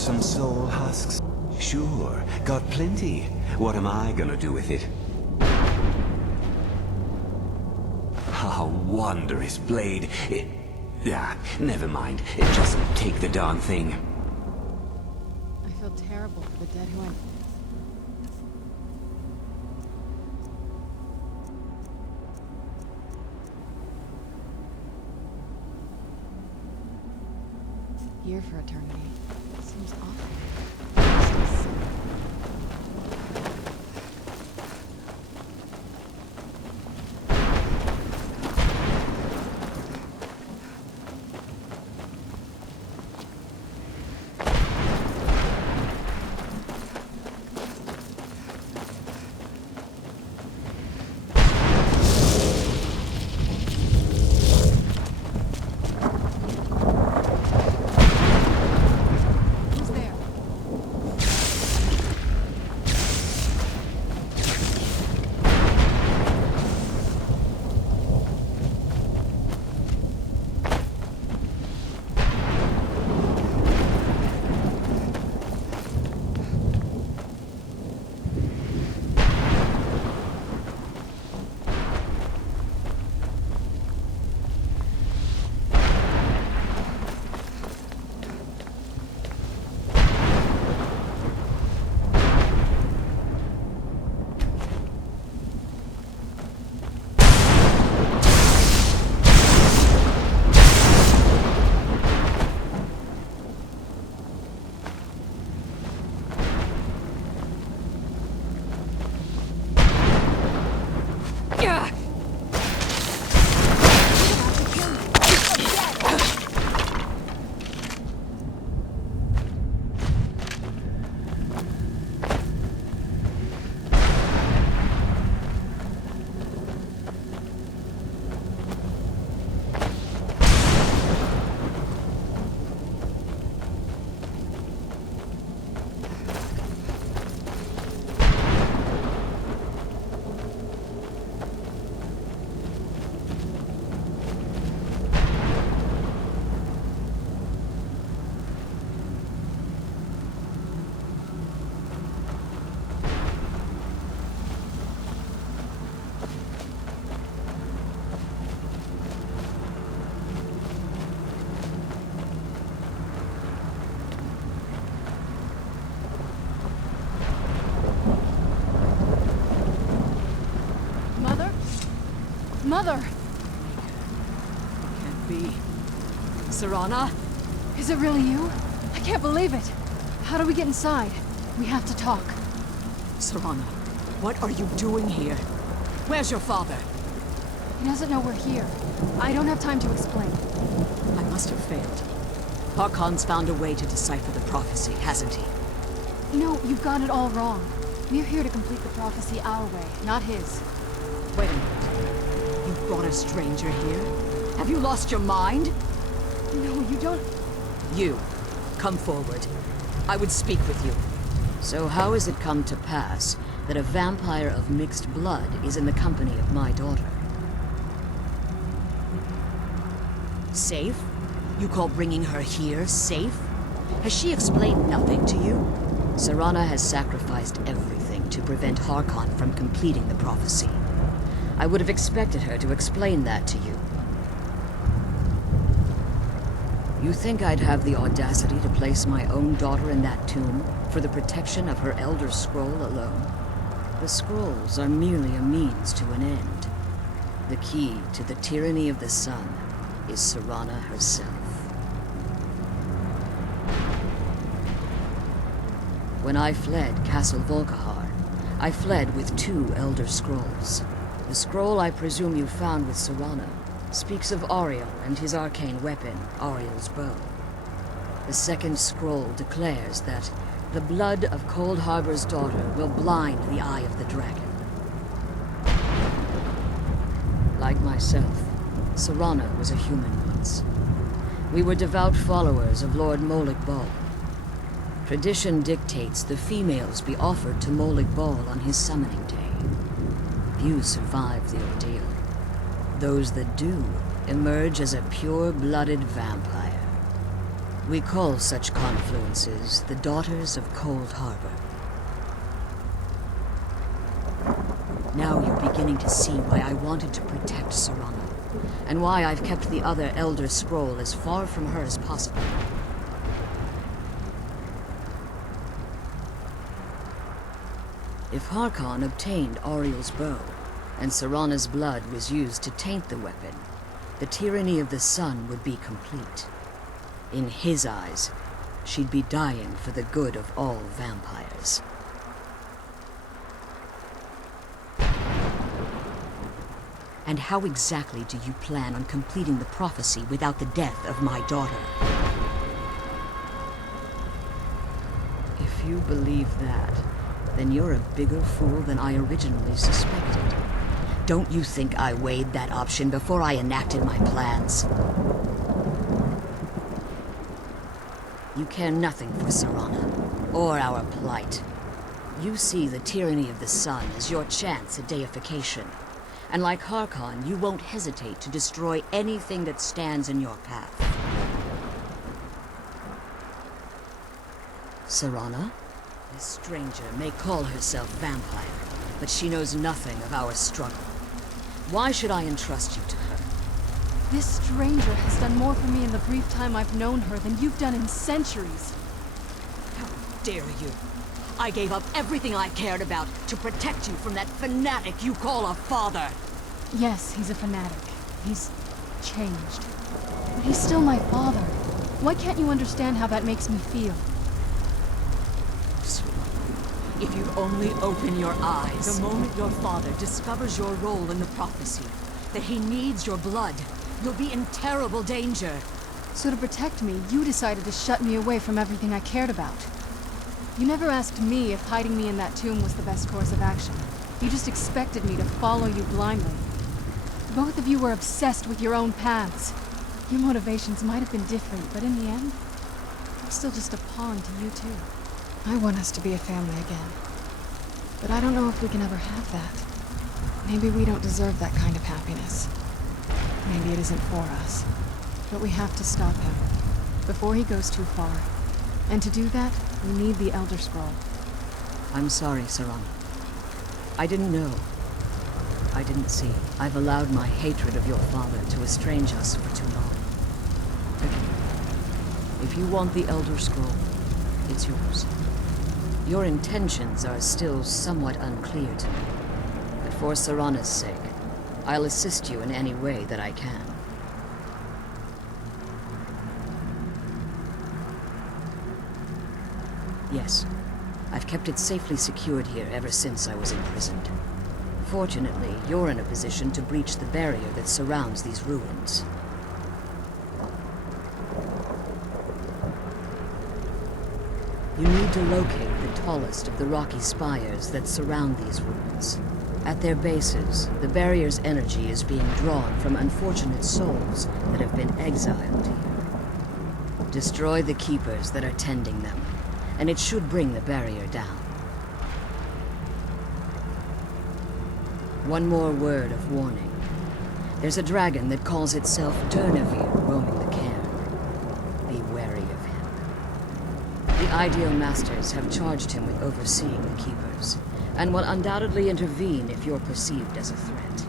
Got some soul husks? Sure, got plenty. What am I gonna do with it? How wondrous blade. Never mind. Just take the darn thing. I feel terrible for the dead who went. Here for eternity. Seems awful. Mother! Can't be. Serana? Is it really you? I can't believe it! How do we get inside? We have to talk. Serana, what are you doing here? Where's your father? He doesn't know we're here. I don't have time to explain. I must have failed. Harkon's found a way to decipher the prophecy, hasn't he? No, you've got it all wrong. We're here to complete the prophecy our way, not his. Wait a minute. You brought a stranger here? Have you lost your mind? No, you don't... You, come forward. I would speak with you. So how has it come to pass that a vampire of mixed blood is in the company of my daughter? Safe? You call bringing her here safe? Has she explained nothing to you? Serana has sacrificed everything to prevent Harkon from completing the prophecy. I would have expected her to explain that to you. You think I'd have the audacity to place my own daughter in that tomb for the protection of her Elder Scroll alone? The scrolls are merely a means to an end. The key to the tyranny of the sun is Serana herself. When I fled Castle Volkihar, I fled with 2 Elder Scrolls. The scroll I presume you found with Serana speaks of Auriel and his arcane weapon, Auriel's bow. The second scroll declares that the blood of Cold Harbor's daughter will blind the eye of the dragon. Like myself, Serana was a human once. We were devout followers of Lord Molig Bal. Tradition dictates the females be offered to Molig Bal on his summoning day. Few survive the ordeal. Those that do emerge as a pure-blooded vampire. We call such confluences the Daughters of Cold Harbor. Now you're beginning to see why I wanted to protect Serana, and why I've kept the other Elder Scroll as far from her as possible. If Harkon obtained Ariel's bow, and Serana's blood was used to taint the weapon, the tyranny of the sun would be complete. In his eyes, she'd be dying for the good of all vampires. And how exactly do you plan on completing the prophecy without the death of my daughter? If you believe that, then you're a bigger fool than I originally suspected. Don't you think I weighed that option before I enacted my plans? You care nothing for Serana, or our plight. You see the tyranny of the sun as your chance at deification. And like Harkon, you won't hesitate to destroy anything that stands in your path. Serana? This stranger may call herself vampire, but she knows nothing of our struggle. Why should I entrust you to her? This stranger has done more for me in the brief time I've known her than you've done in centuries. How dare you? I gave up everything I cared about to protect you from that fanatic you call a father. Yes, he's a fanatic. He's changed. But he's still my father. Why can't you understand how that makes me feel? If you only open your eyes. The moment your father discovers your role in the prophecy, that he needs your blood, you'll be in terrible danger. So to protect me, you decided to shut me away from everything I cared about. You never asked me if hiding me in that tomb was the best course of action. You just expected me to follow you blindly. Both of you were obsessed with your own paths. Your motivations might have been different, but in the end, I'm still just a pawn to you too. I want us to be a family again. But I don't know if we can ever have that. Maybe we don't deserve that kind of happiness. Maybe it isn't for us. But we have to stop him, before he goes too far. And to do that, we need the Elder Scroll. I'm sorry, Serana. I didn't know. I didn't see. I've allowed my hatred of your father to estrange us for too long. Forgive me. If you want the Elder Scroll, it's yours. Your intentions are still somewhat unclear to me. But for Serana's sake, I'll assist you in any way that I can. Yes, I've kept it safely secured here ever since I was imprisoned. Fortunately, you're in a position to breach the barrier that surrounds these ruins. You need to locate the tallest of the rocky spires that surround these ruins. At their bases, the barrier's energy is being drawn from unfortunate souls that have been exiled here. Destroy the keepers that are tending them, and it should bring the barrier down. One more word of warning. There's a dragon that calls itself Durnevere roaming the cairn. Be wary of him. The Ideal Masters have charged him with overseeing the keepers, and will undoubtedly intervene if you're perceived as a threat.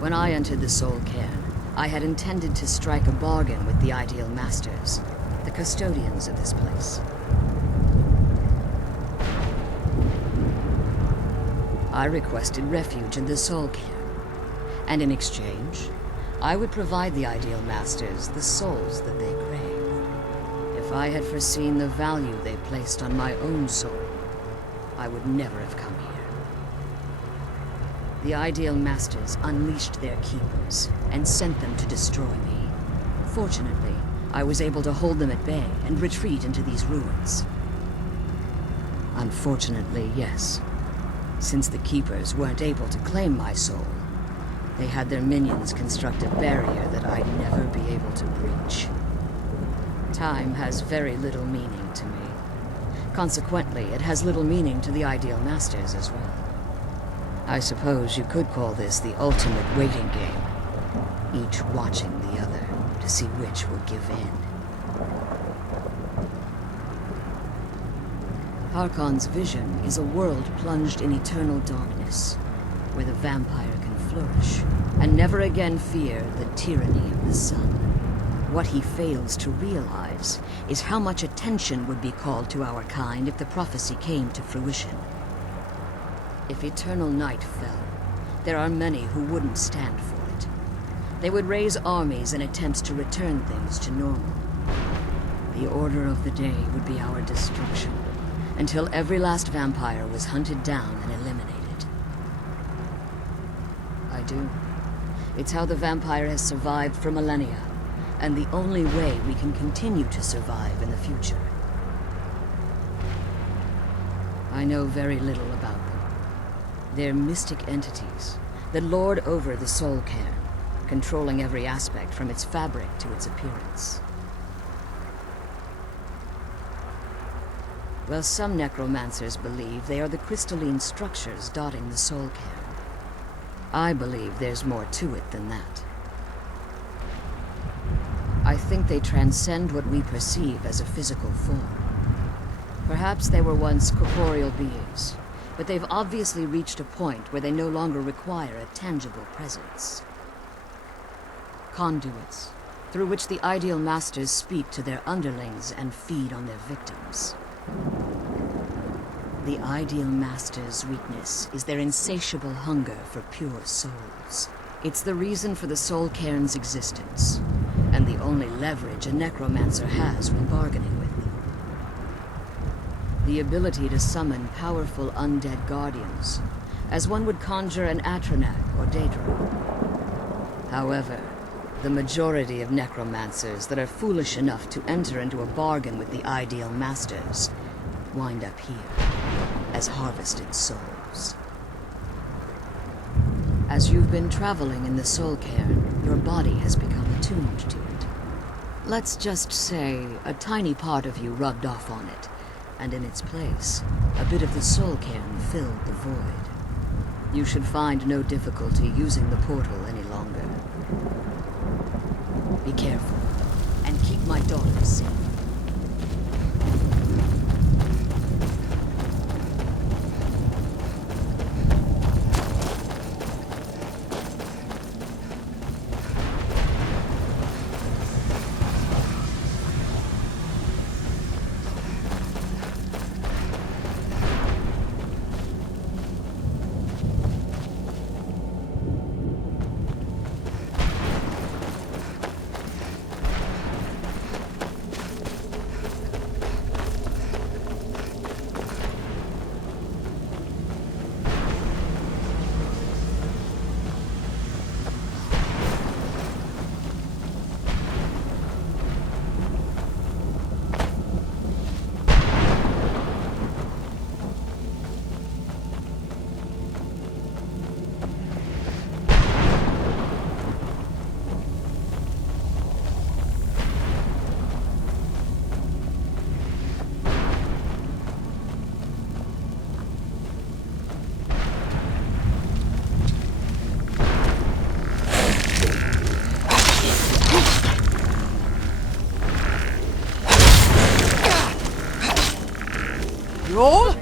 When I entered the Soul Cairn, I had intended to strike a bargain with the Ideal Masters, the custodians of this place. I requested refuge in the Soul Cairn, and in exchange, I would provide the Ideal Masters the souls that they crave. If I had foreseen the value they placed on my own soul, I would never have come here. The Ideal Masters unleashed their keepers and sent them to destroy me. Fortunately, I was able to hold them at bay and retreat into these ruins. Unfortunately, yes. Since the keepers weren't able to claim my soul, they had their minions construct a barrier that I'd never be able to breach. Time has very little meaning to me. Consequently, it has little meaning to the Ideal Masters as well. I suppose you could call this the ultimate waiting game, each watching the other to see which will give in. Harkon's vision is a world plunged in eternal darkness, where the vampire can flourish and never again fear the tyranny of the sun. What he fails to realize is how much attention would be called to our kind if the prophecy came to fruition. If eternal night fell, there are many who wouldn't stand for it. They would raise armies in attempts to return things to normal. The order of the day would be our destruction, until every last vampire was hunted down and eliminated. I do. It's how the vampire has survived for millennia, and the only way we can continue to survive in the future. I know very little about them. They're mystic entities that lord over the soul cairn, controlling every aspect from its fabric to its appearance. Well, some necromancers believe they are the crystalline structures dotting the soul cairn. I believe there's more to it than that. I think they transcend what we perceive as a physical form. Perhaps they were once corporeal beings, but they've obviously reached a point where they no longer require a tangible presence. Conduits, through which the ideal masters speak to their underlings and feed on their victims. The ideal master's weakness is their insatiable hunger for pure souls. It's the reason for the soul cairn's existence, and the only leverage a necromancer has when bargaining with them. The ability to summon powerful undead guardians, as one would conjure an Atronach or Daedra. However, the majority of necromancers that are foolish enough to enter into a bargain with the ideal masters wind up here, as harvested souls. As you've been traveling in the soul cairn, your body has become attuned to it. Let's just say a tiny part of you rubbed off on it, and in its place, a bit of the soul cairn filled the void. You should find no difficulty using the portal any longer. Be careful, and keep my daughter safe. Roll!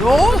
Roll?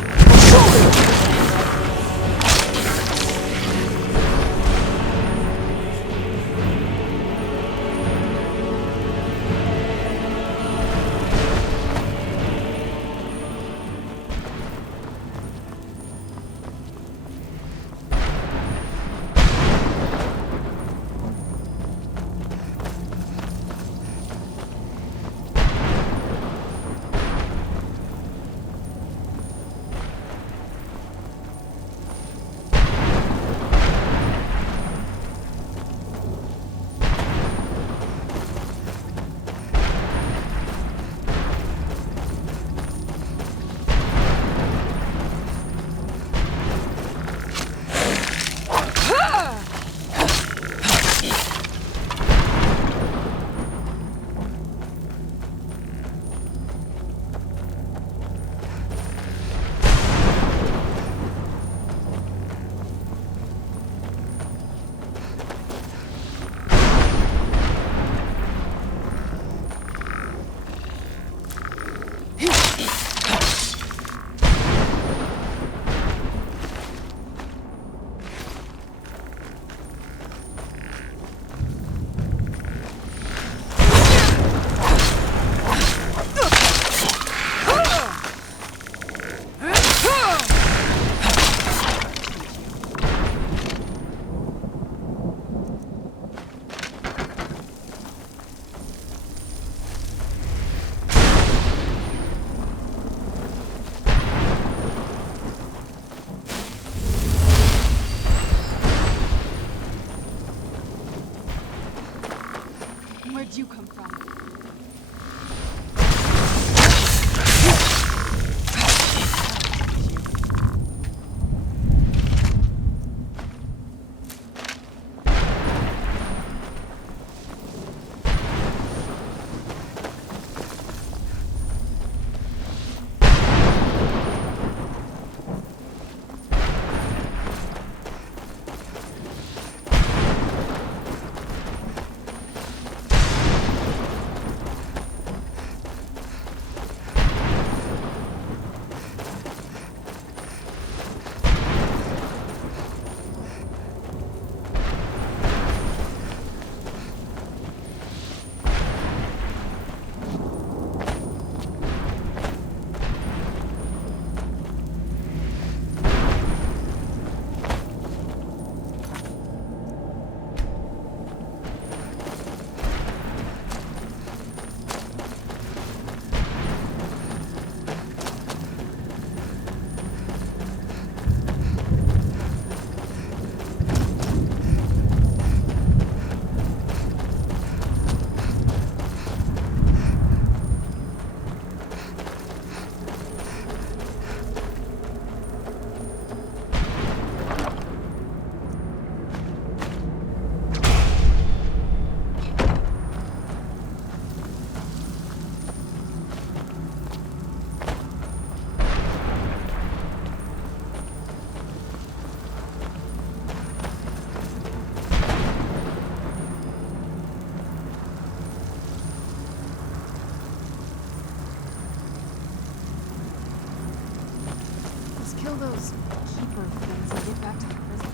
Surely! Where'd you come from? Kill those keeper things and get back to the prison.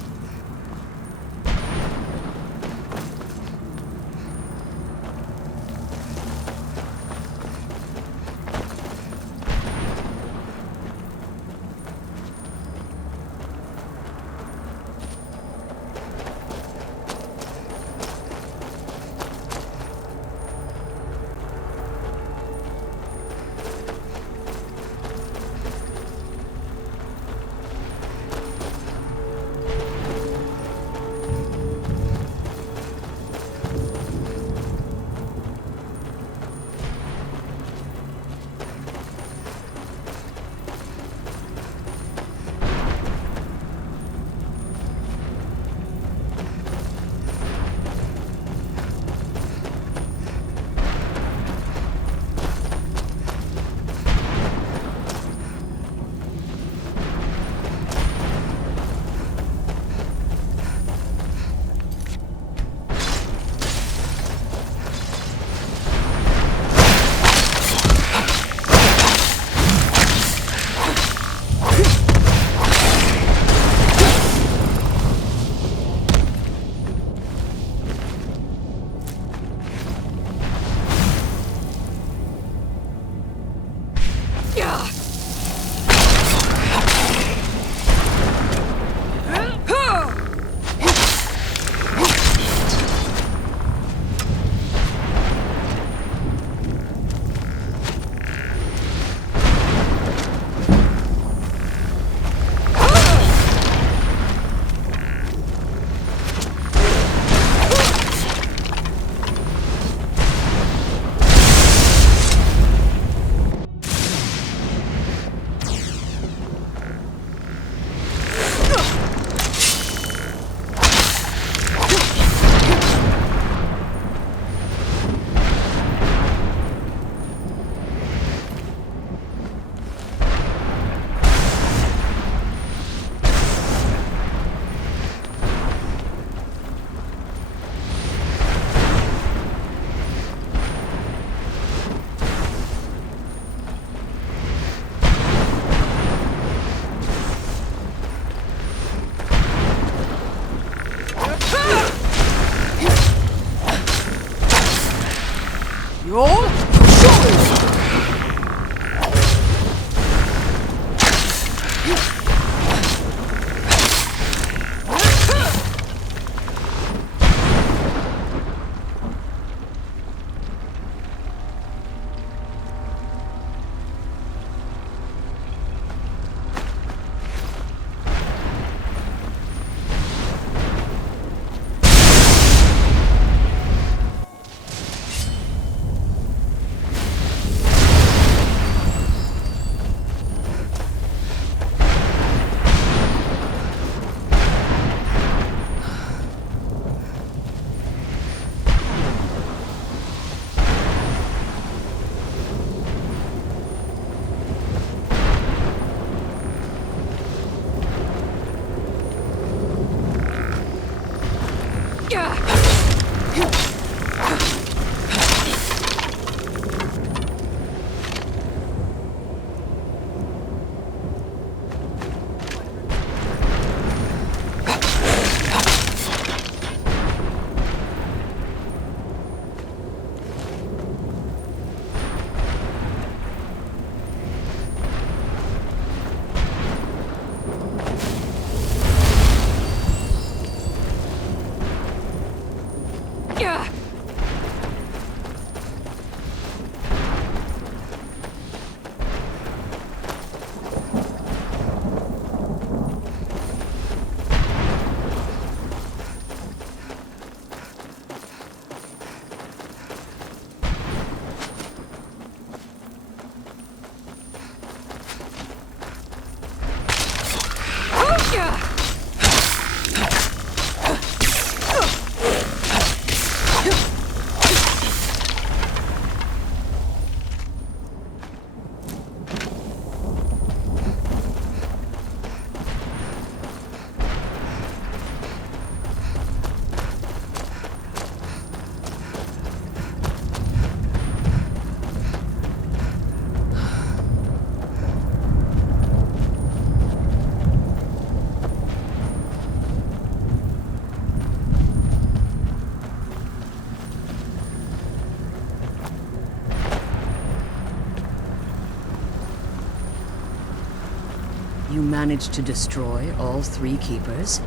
You managed to destroy all 3 keepers?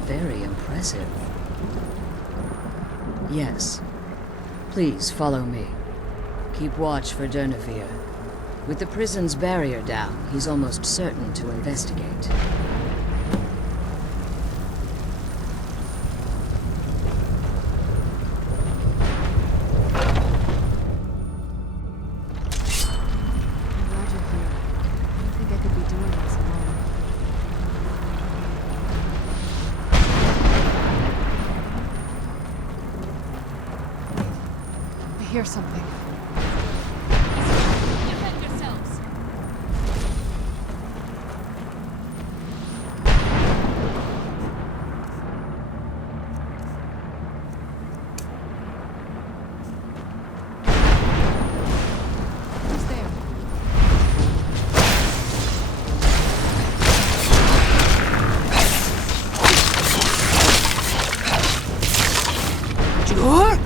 Very impressive. Yes. Please follow me. Keep watch for Durnevere. With the prison's barrier down, he's almost certain to investigate. I hear something. Defend yourselves. Who's there? Sure?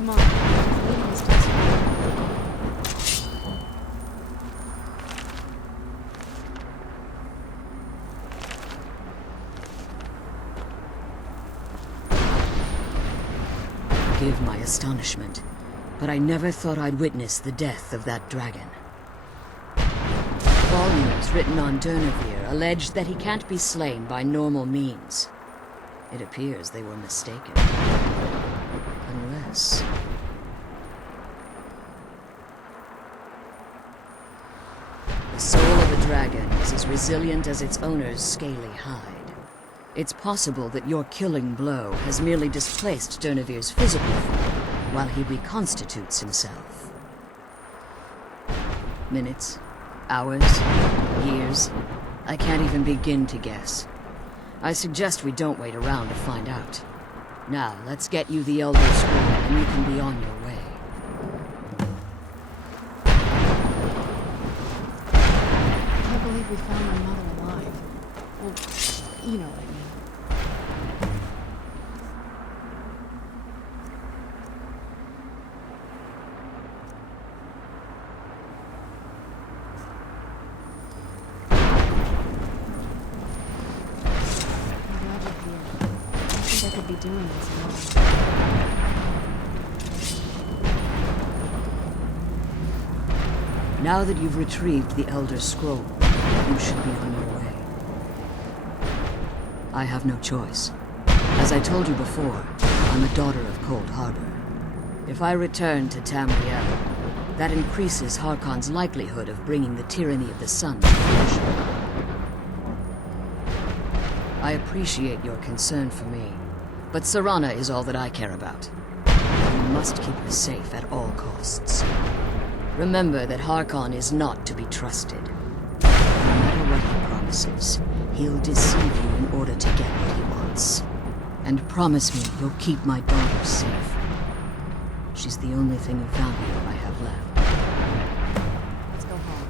Come on. Leading us to the scroll. Forgive my astonishment, but I never thought I'd witness the death of that dragon. Volumes written on Durnevere allege that he can't be slain by normal means. It appears they were mistaken. Unless... The soul of a dragon is as resilient as its owner's scaly hide. It's possible that your killing blow has merely displaced Durnevere's physical form while he reconstitutes himself. Minutes, hours, years, I can't even begin to guess. I suggest we don't wait around to find out. Now, let's get you the Elder Scroll and you can be on your way. I can't believe we found my mother alive. Well, you know what I mean. Doing this alone. Now that you've retrieved the Elder Scroll, you should be on your way. I have no choice. As I told you before, I'm a daughter of Cold Harbor. If I return to Tamriel, that increases Harkon's likelihood of bringing the tyranny of the sun to fruition. I appreciate your concern for me. But Serana is all that I care about. You must keep her safe at all costs. Remember that Harkon is not to be trusted. No matter what he promises, he'll deceive you in order to get what he wants. And promise me you'll keep my daughter safe. She's the only thing of value I have left. Let's go home.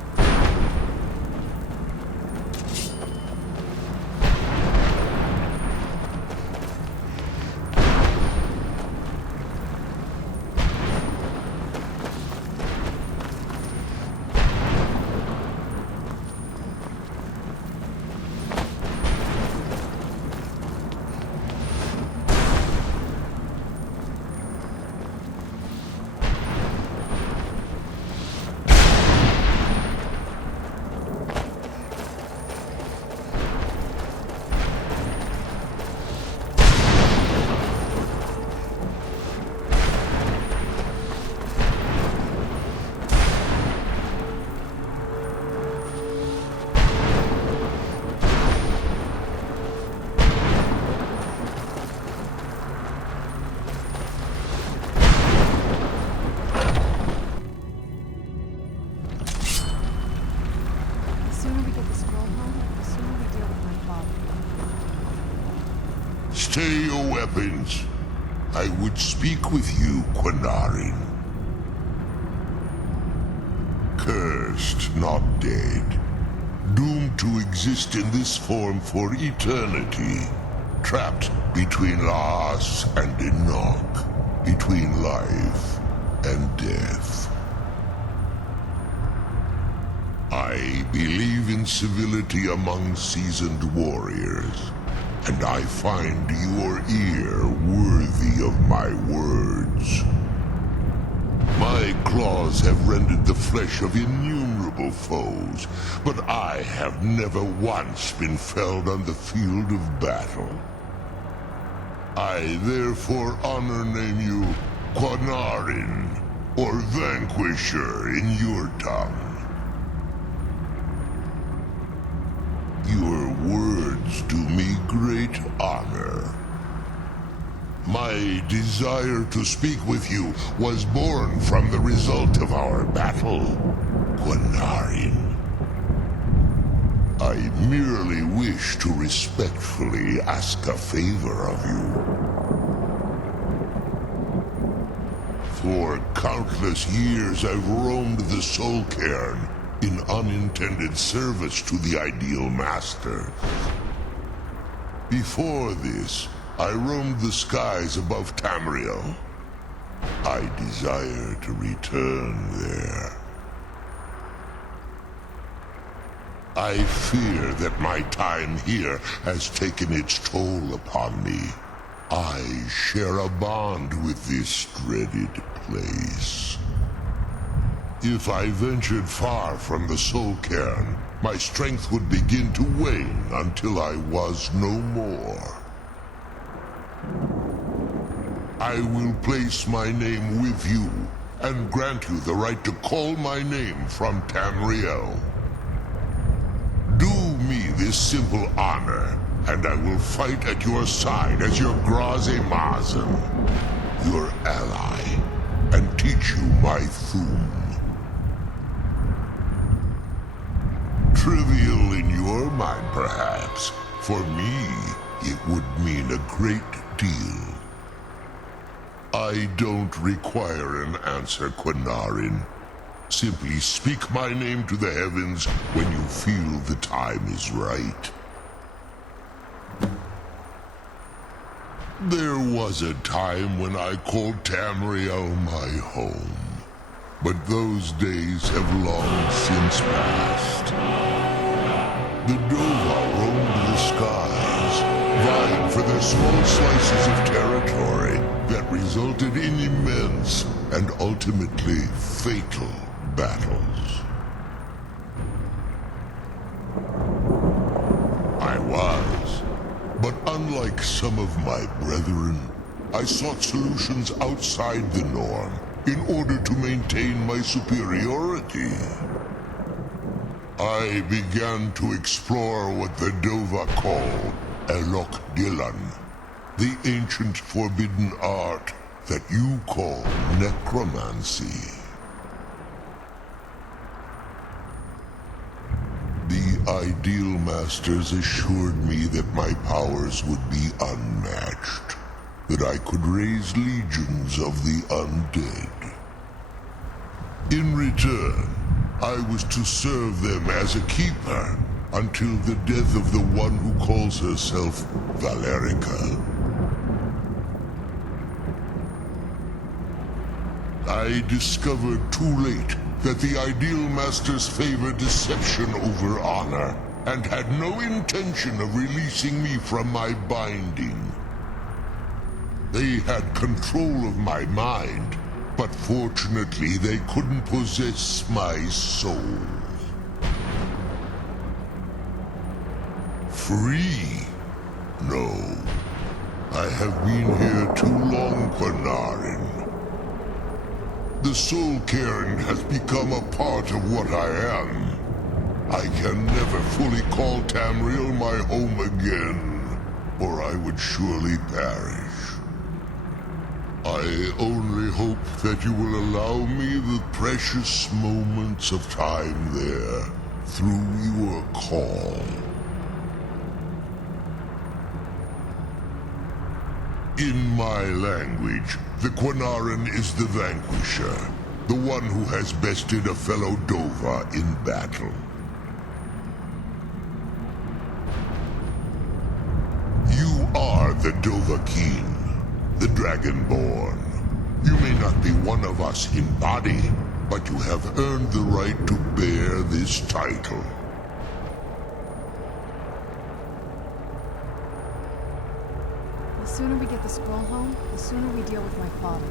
Stay your weapons. I would speak with you, Quinarin. Cursed, not dead. Doomed to exist in this form for eternity. Trapped between Laas and Enoch. Between life and death. I believe in civility among seasoned warriors. And I find your ear worthy of my words. My claws have rended the flesh of innumerable foes, but I have never once been felled on the field of battle. I therefore name you Quinarin, or Vanquisher in your tongue. Your words do me great honor. My desire to speak with you was born from the result of our battle, Quinarin. I merely wish to respectfully ask a favor of you. For countless years I've roamed the Soul Cairn in unintended service to the Ideal Master. Before this, I roamed the skies above Tamriel. I desire to return there. I fear that my time here has taken its toll upon me. I share a bond with this dreaded place. If I ventured far from the Soul Cairn, my strength would begin to wane until I was no more. I will place my name with you and grant you the right to call my name from Tamriel. Do me this simple honor, and I will fight at your side as your Graze Mazen, your ally, and teach you my Thum. Trivial in your mind, perhaps. For me, it would mean a great deal. I don't require an answer, Quinarin. Simply speak my name to the heavens when you feel the time is right. There was a time when I called Tamriel my home, but those days have long since passed. The Dova roamed the skies, vying for their small slices of territory that resulted in immense and ultimately fatal battles. I was, but unlike some of my brethren, I sought solutions outside the norm in order to maintain my superiority. I began to explore what the Dova call Elok Dylan, the ancient forbidden art that you call necromancy. The Ideal Masters assured me that my powers would be unmatched, that I could raise legions of the undead. In return, I was to serve them as a keeper until the death of the one who calls herself Valerica. I discovered too late that the Ideal Masters favor deception over honor, and had no intention of releasing me from my binding. They had control of my mind, but fortunately they couldn't possess my soul. Free? No. I have been here too long, Quinarin. The Soul Cairn has become a part of what I am. I can never fully call Tamriel my home again, or I would surely perish. I only hope that you will allow me the precious moments of time there, through your call. In my language, the Quinarin is the vanquisher, the one who has bested a fellow Dova in battle. You are the Dovahkiin, the Dragonborn. You may not be one of us in body, but you have earned the right to bear this title. The sooner we get the scroll home, the sooner we deal with my father.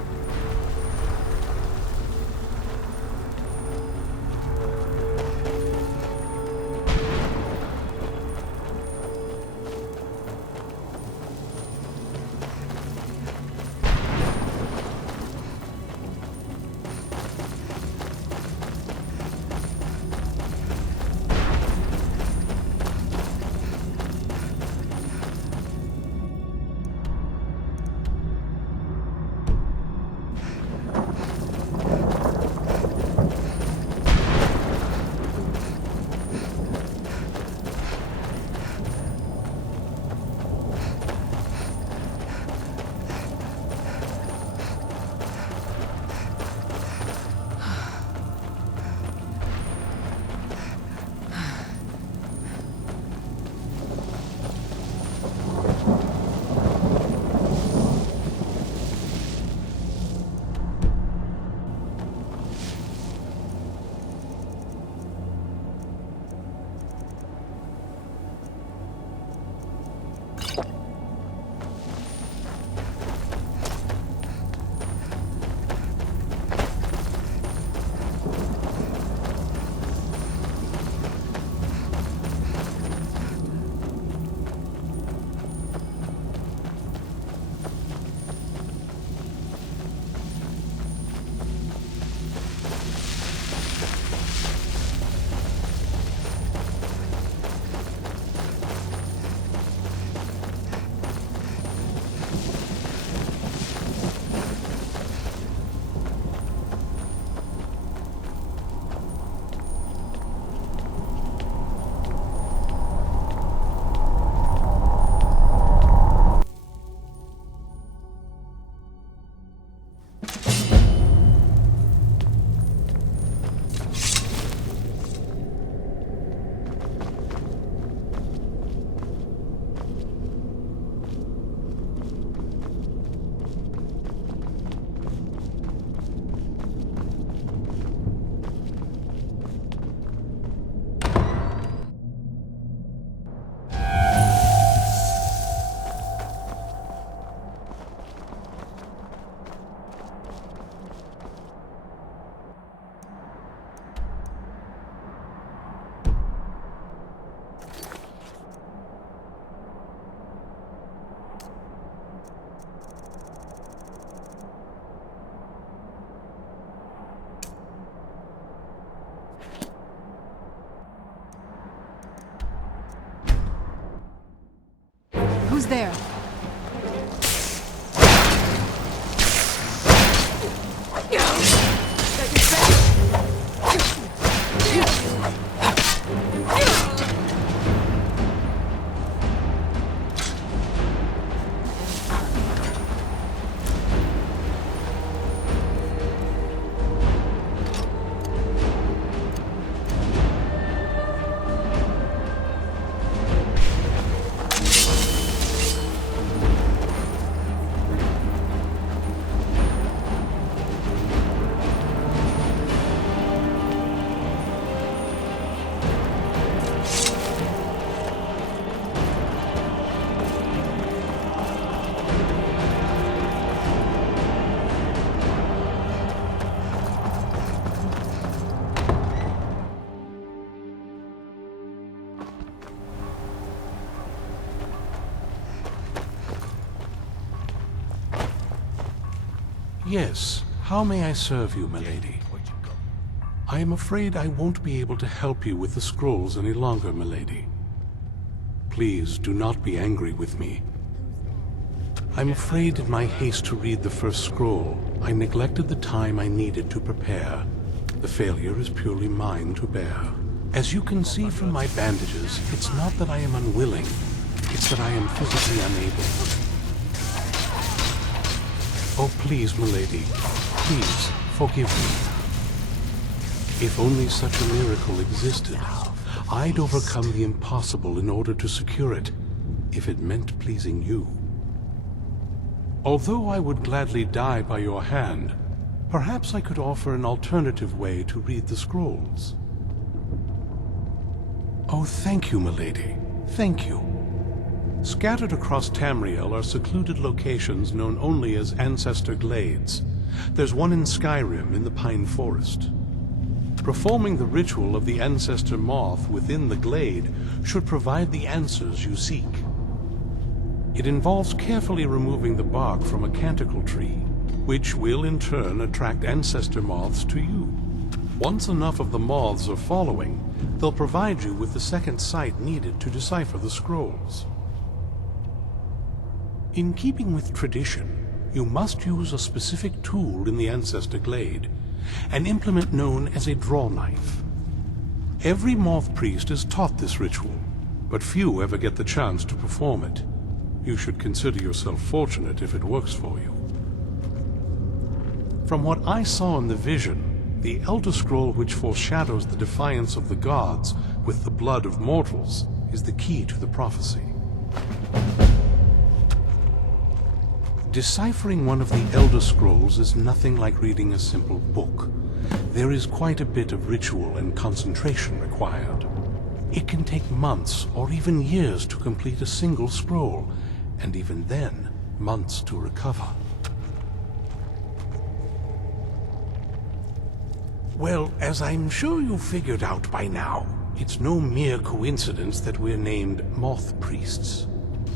there? Yes, how may I serve you, milady? I am afraid I won't be able to help you with the scrolls any longer, milady. Please do not be angry with me. I'm afraid in my haste to read the first scroll, I neglected the time I needed to prepare. The failure is purely mine to bear. As you can see from my bandages, it's not that I am unwilling, it's that I am physically unable. Oh, please, milady, please, forgive me. If only such a miracle existed, I'd overcome the impossible in order to secure it, if it meant pleasing you. Although I would gladly die by your hand, perhaps I could offer an alternative way to read the scrolls. Oh, thank you, milady, thank you. Scattered across Tamriel are secluded locations known only as Ancestor Glades. There's one in Skyrim in the Pine Forest. Performing the ritual of the Ancestor Moth within the glade should provide the answers you seek. It involves carefully removing the bark from a canticle tree, which will in turn attract Ancestor Moths to you. Once enough of the moths are following, they'll provide you with the second sight needed to decipher the scrolls. In keeping with tradition, you must use a specific tool in the Ancestor Glade, an implement known as a draw knife. Every moth priest is taught this ritual, but few ever get the chance to perform it. You should consider yourself fortunate if it works for you. From what I saw in the vision, the Elder Scroll which foreshadows the defiance of the gods with the blood of mortals is the key to the prophecy. Deciphering one of the Elder Scrolls is nothing like reading a simple book. There is quite a bit of ritual and concentration required. It can take months or even years to complete a single scroll, and even then, months to recover. Well, as I'm sure you figured out by now, it's no mere coincidence that we're named Moth Priests.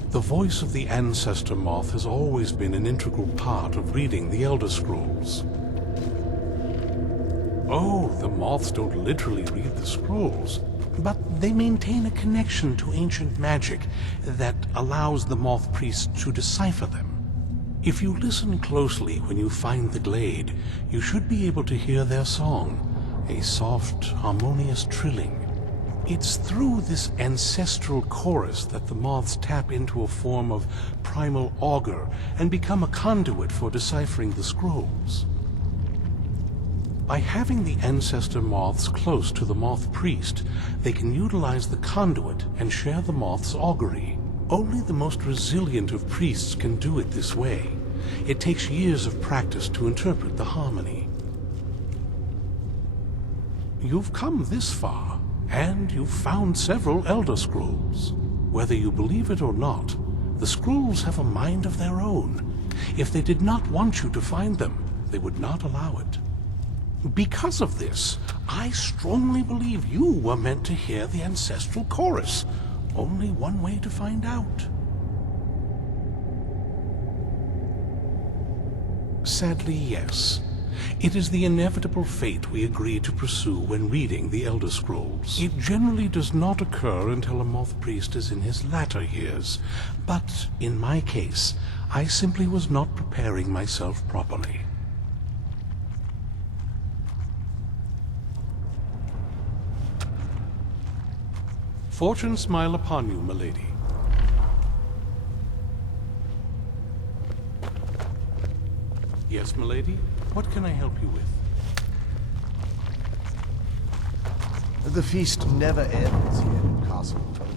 The voice of the Ancestor Moth has always been an integral part of reading the Elder Scrolls. Oh, the moths don't literally read the scrolls, but they maintain a connection to ancient magic that allows the Moth Priests to decipher them. If you listen closely when you find the glade, you should be able to hear their song, a soft, harmonious trilling. It's through this ancestral chorus that the moths tap into a form of primal augur and become a conduit for deciphering the scrolls. By having the Ancestor Moths close to the Moth Priest, they can utilize the conduit and share the moth's augury. Only the most resilient of priests can do it this way. It takes years of practice to interpret the harmony. You've come this far. And you've found several Elder Scrolls. Whether you believe it or not, the scrolls have a mind of their own. If they did not want you to find them, they would not allow it. Because of this, I strongly believe you were meant to hear the ancestral chorus. Only one way to find out. Sadly, yes. It is the inevitable fate we agree to pursue when reading the Elder Scrolls. It generally does not occur until a moth priest is in his latter years, but in my case, I simply was not preparing myself properly. Fortune smile upon you, milady. Yes, milady? What can I help you with? The feast never ends here in Castle Volkar.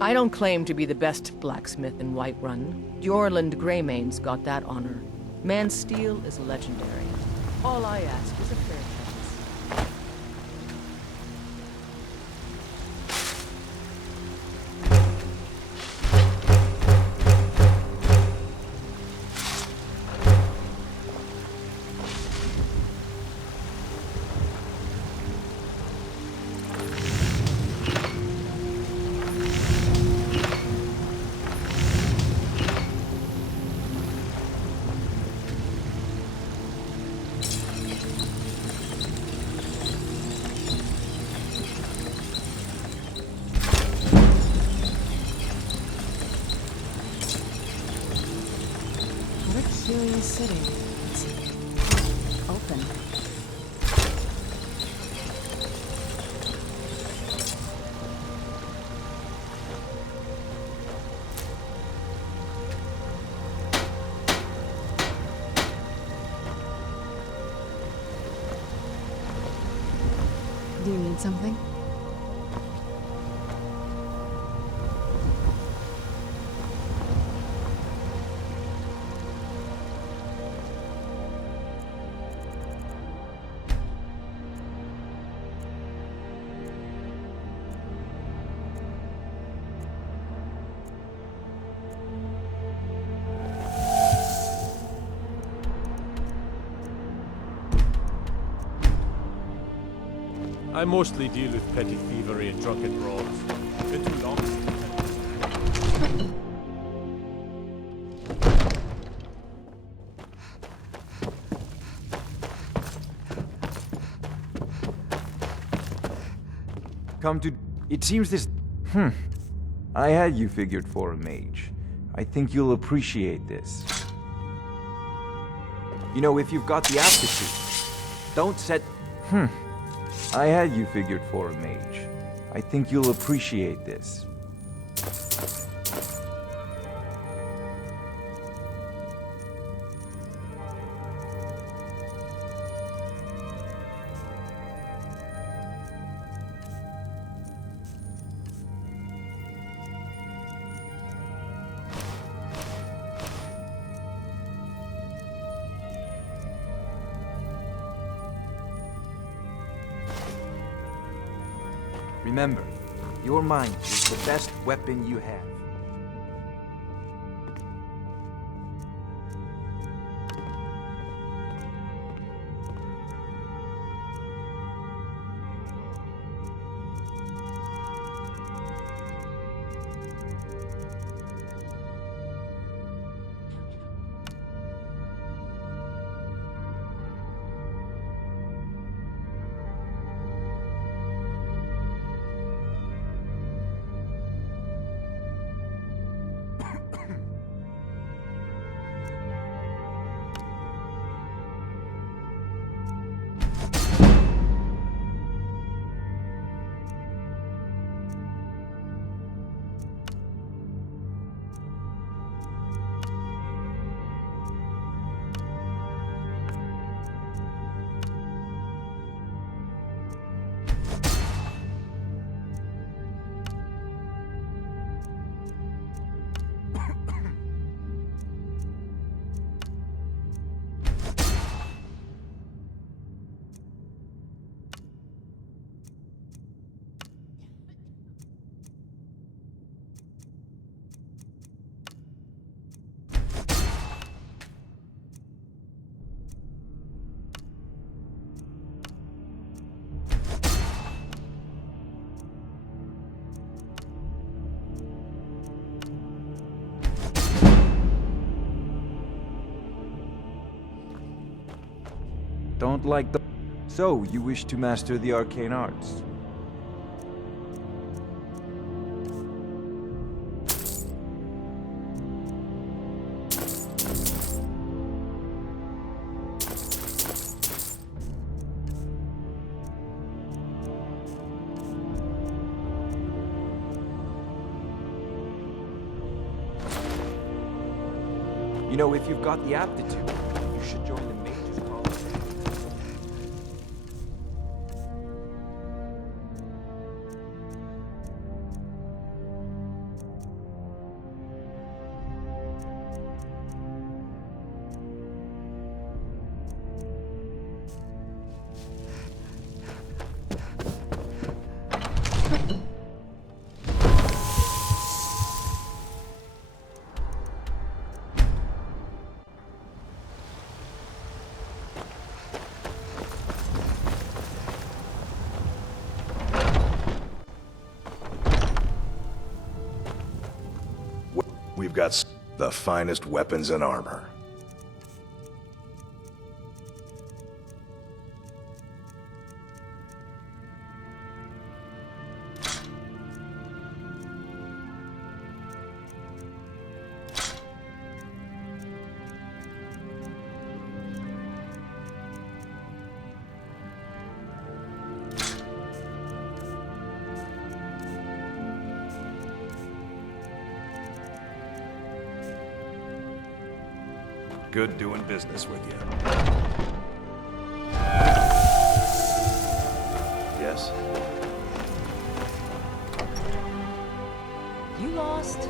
I don't claim to be the best blacksmith in Whiterun. Jorland Greymane's got that honor. Man's steel is legendary. All I ask is a fair chance. Curious city. It's open. Do you need something? I mostly deal with petty thievery and drunken brawls. Been too long since Come to... It seems this... I had you figured for a mage. I think you'll appreciate this. You know, if you've got the aptitude, don't set... I had you figured for a mage. I think you'll appreciate this. Remember, Your mind is the best weapon you have. Don't like the... So, you wish to master the arcane arts? You know, if you've got the aptitude, you should join the Mage's College. We've got the finest weapons and armor. Good doing business with you. Yes? You lost?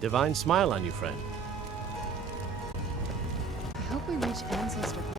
Divine smile on you, friend. I hope we reach Ancestor.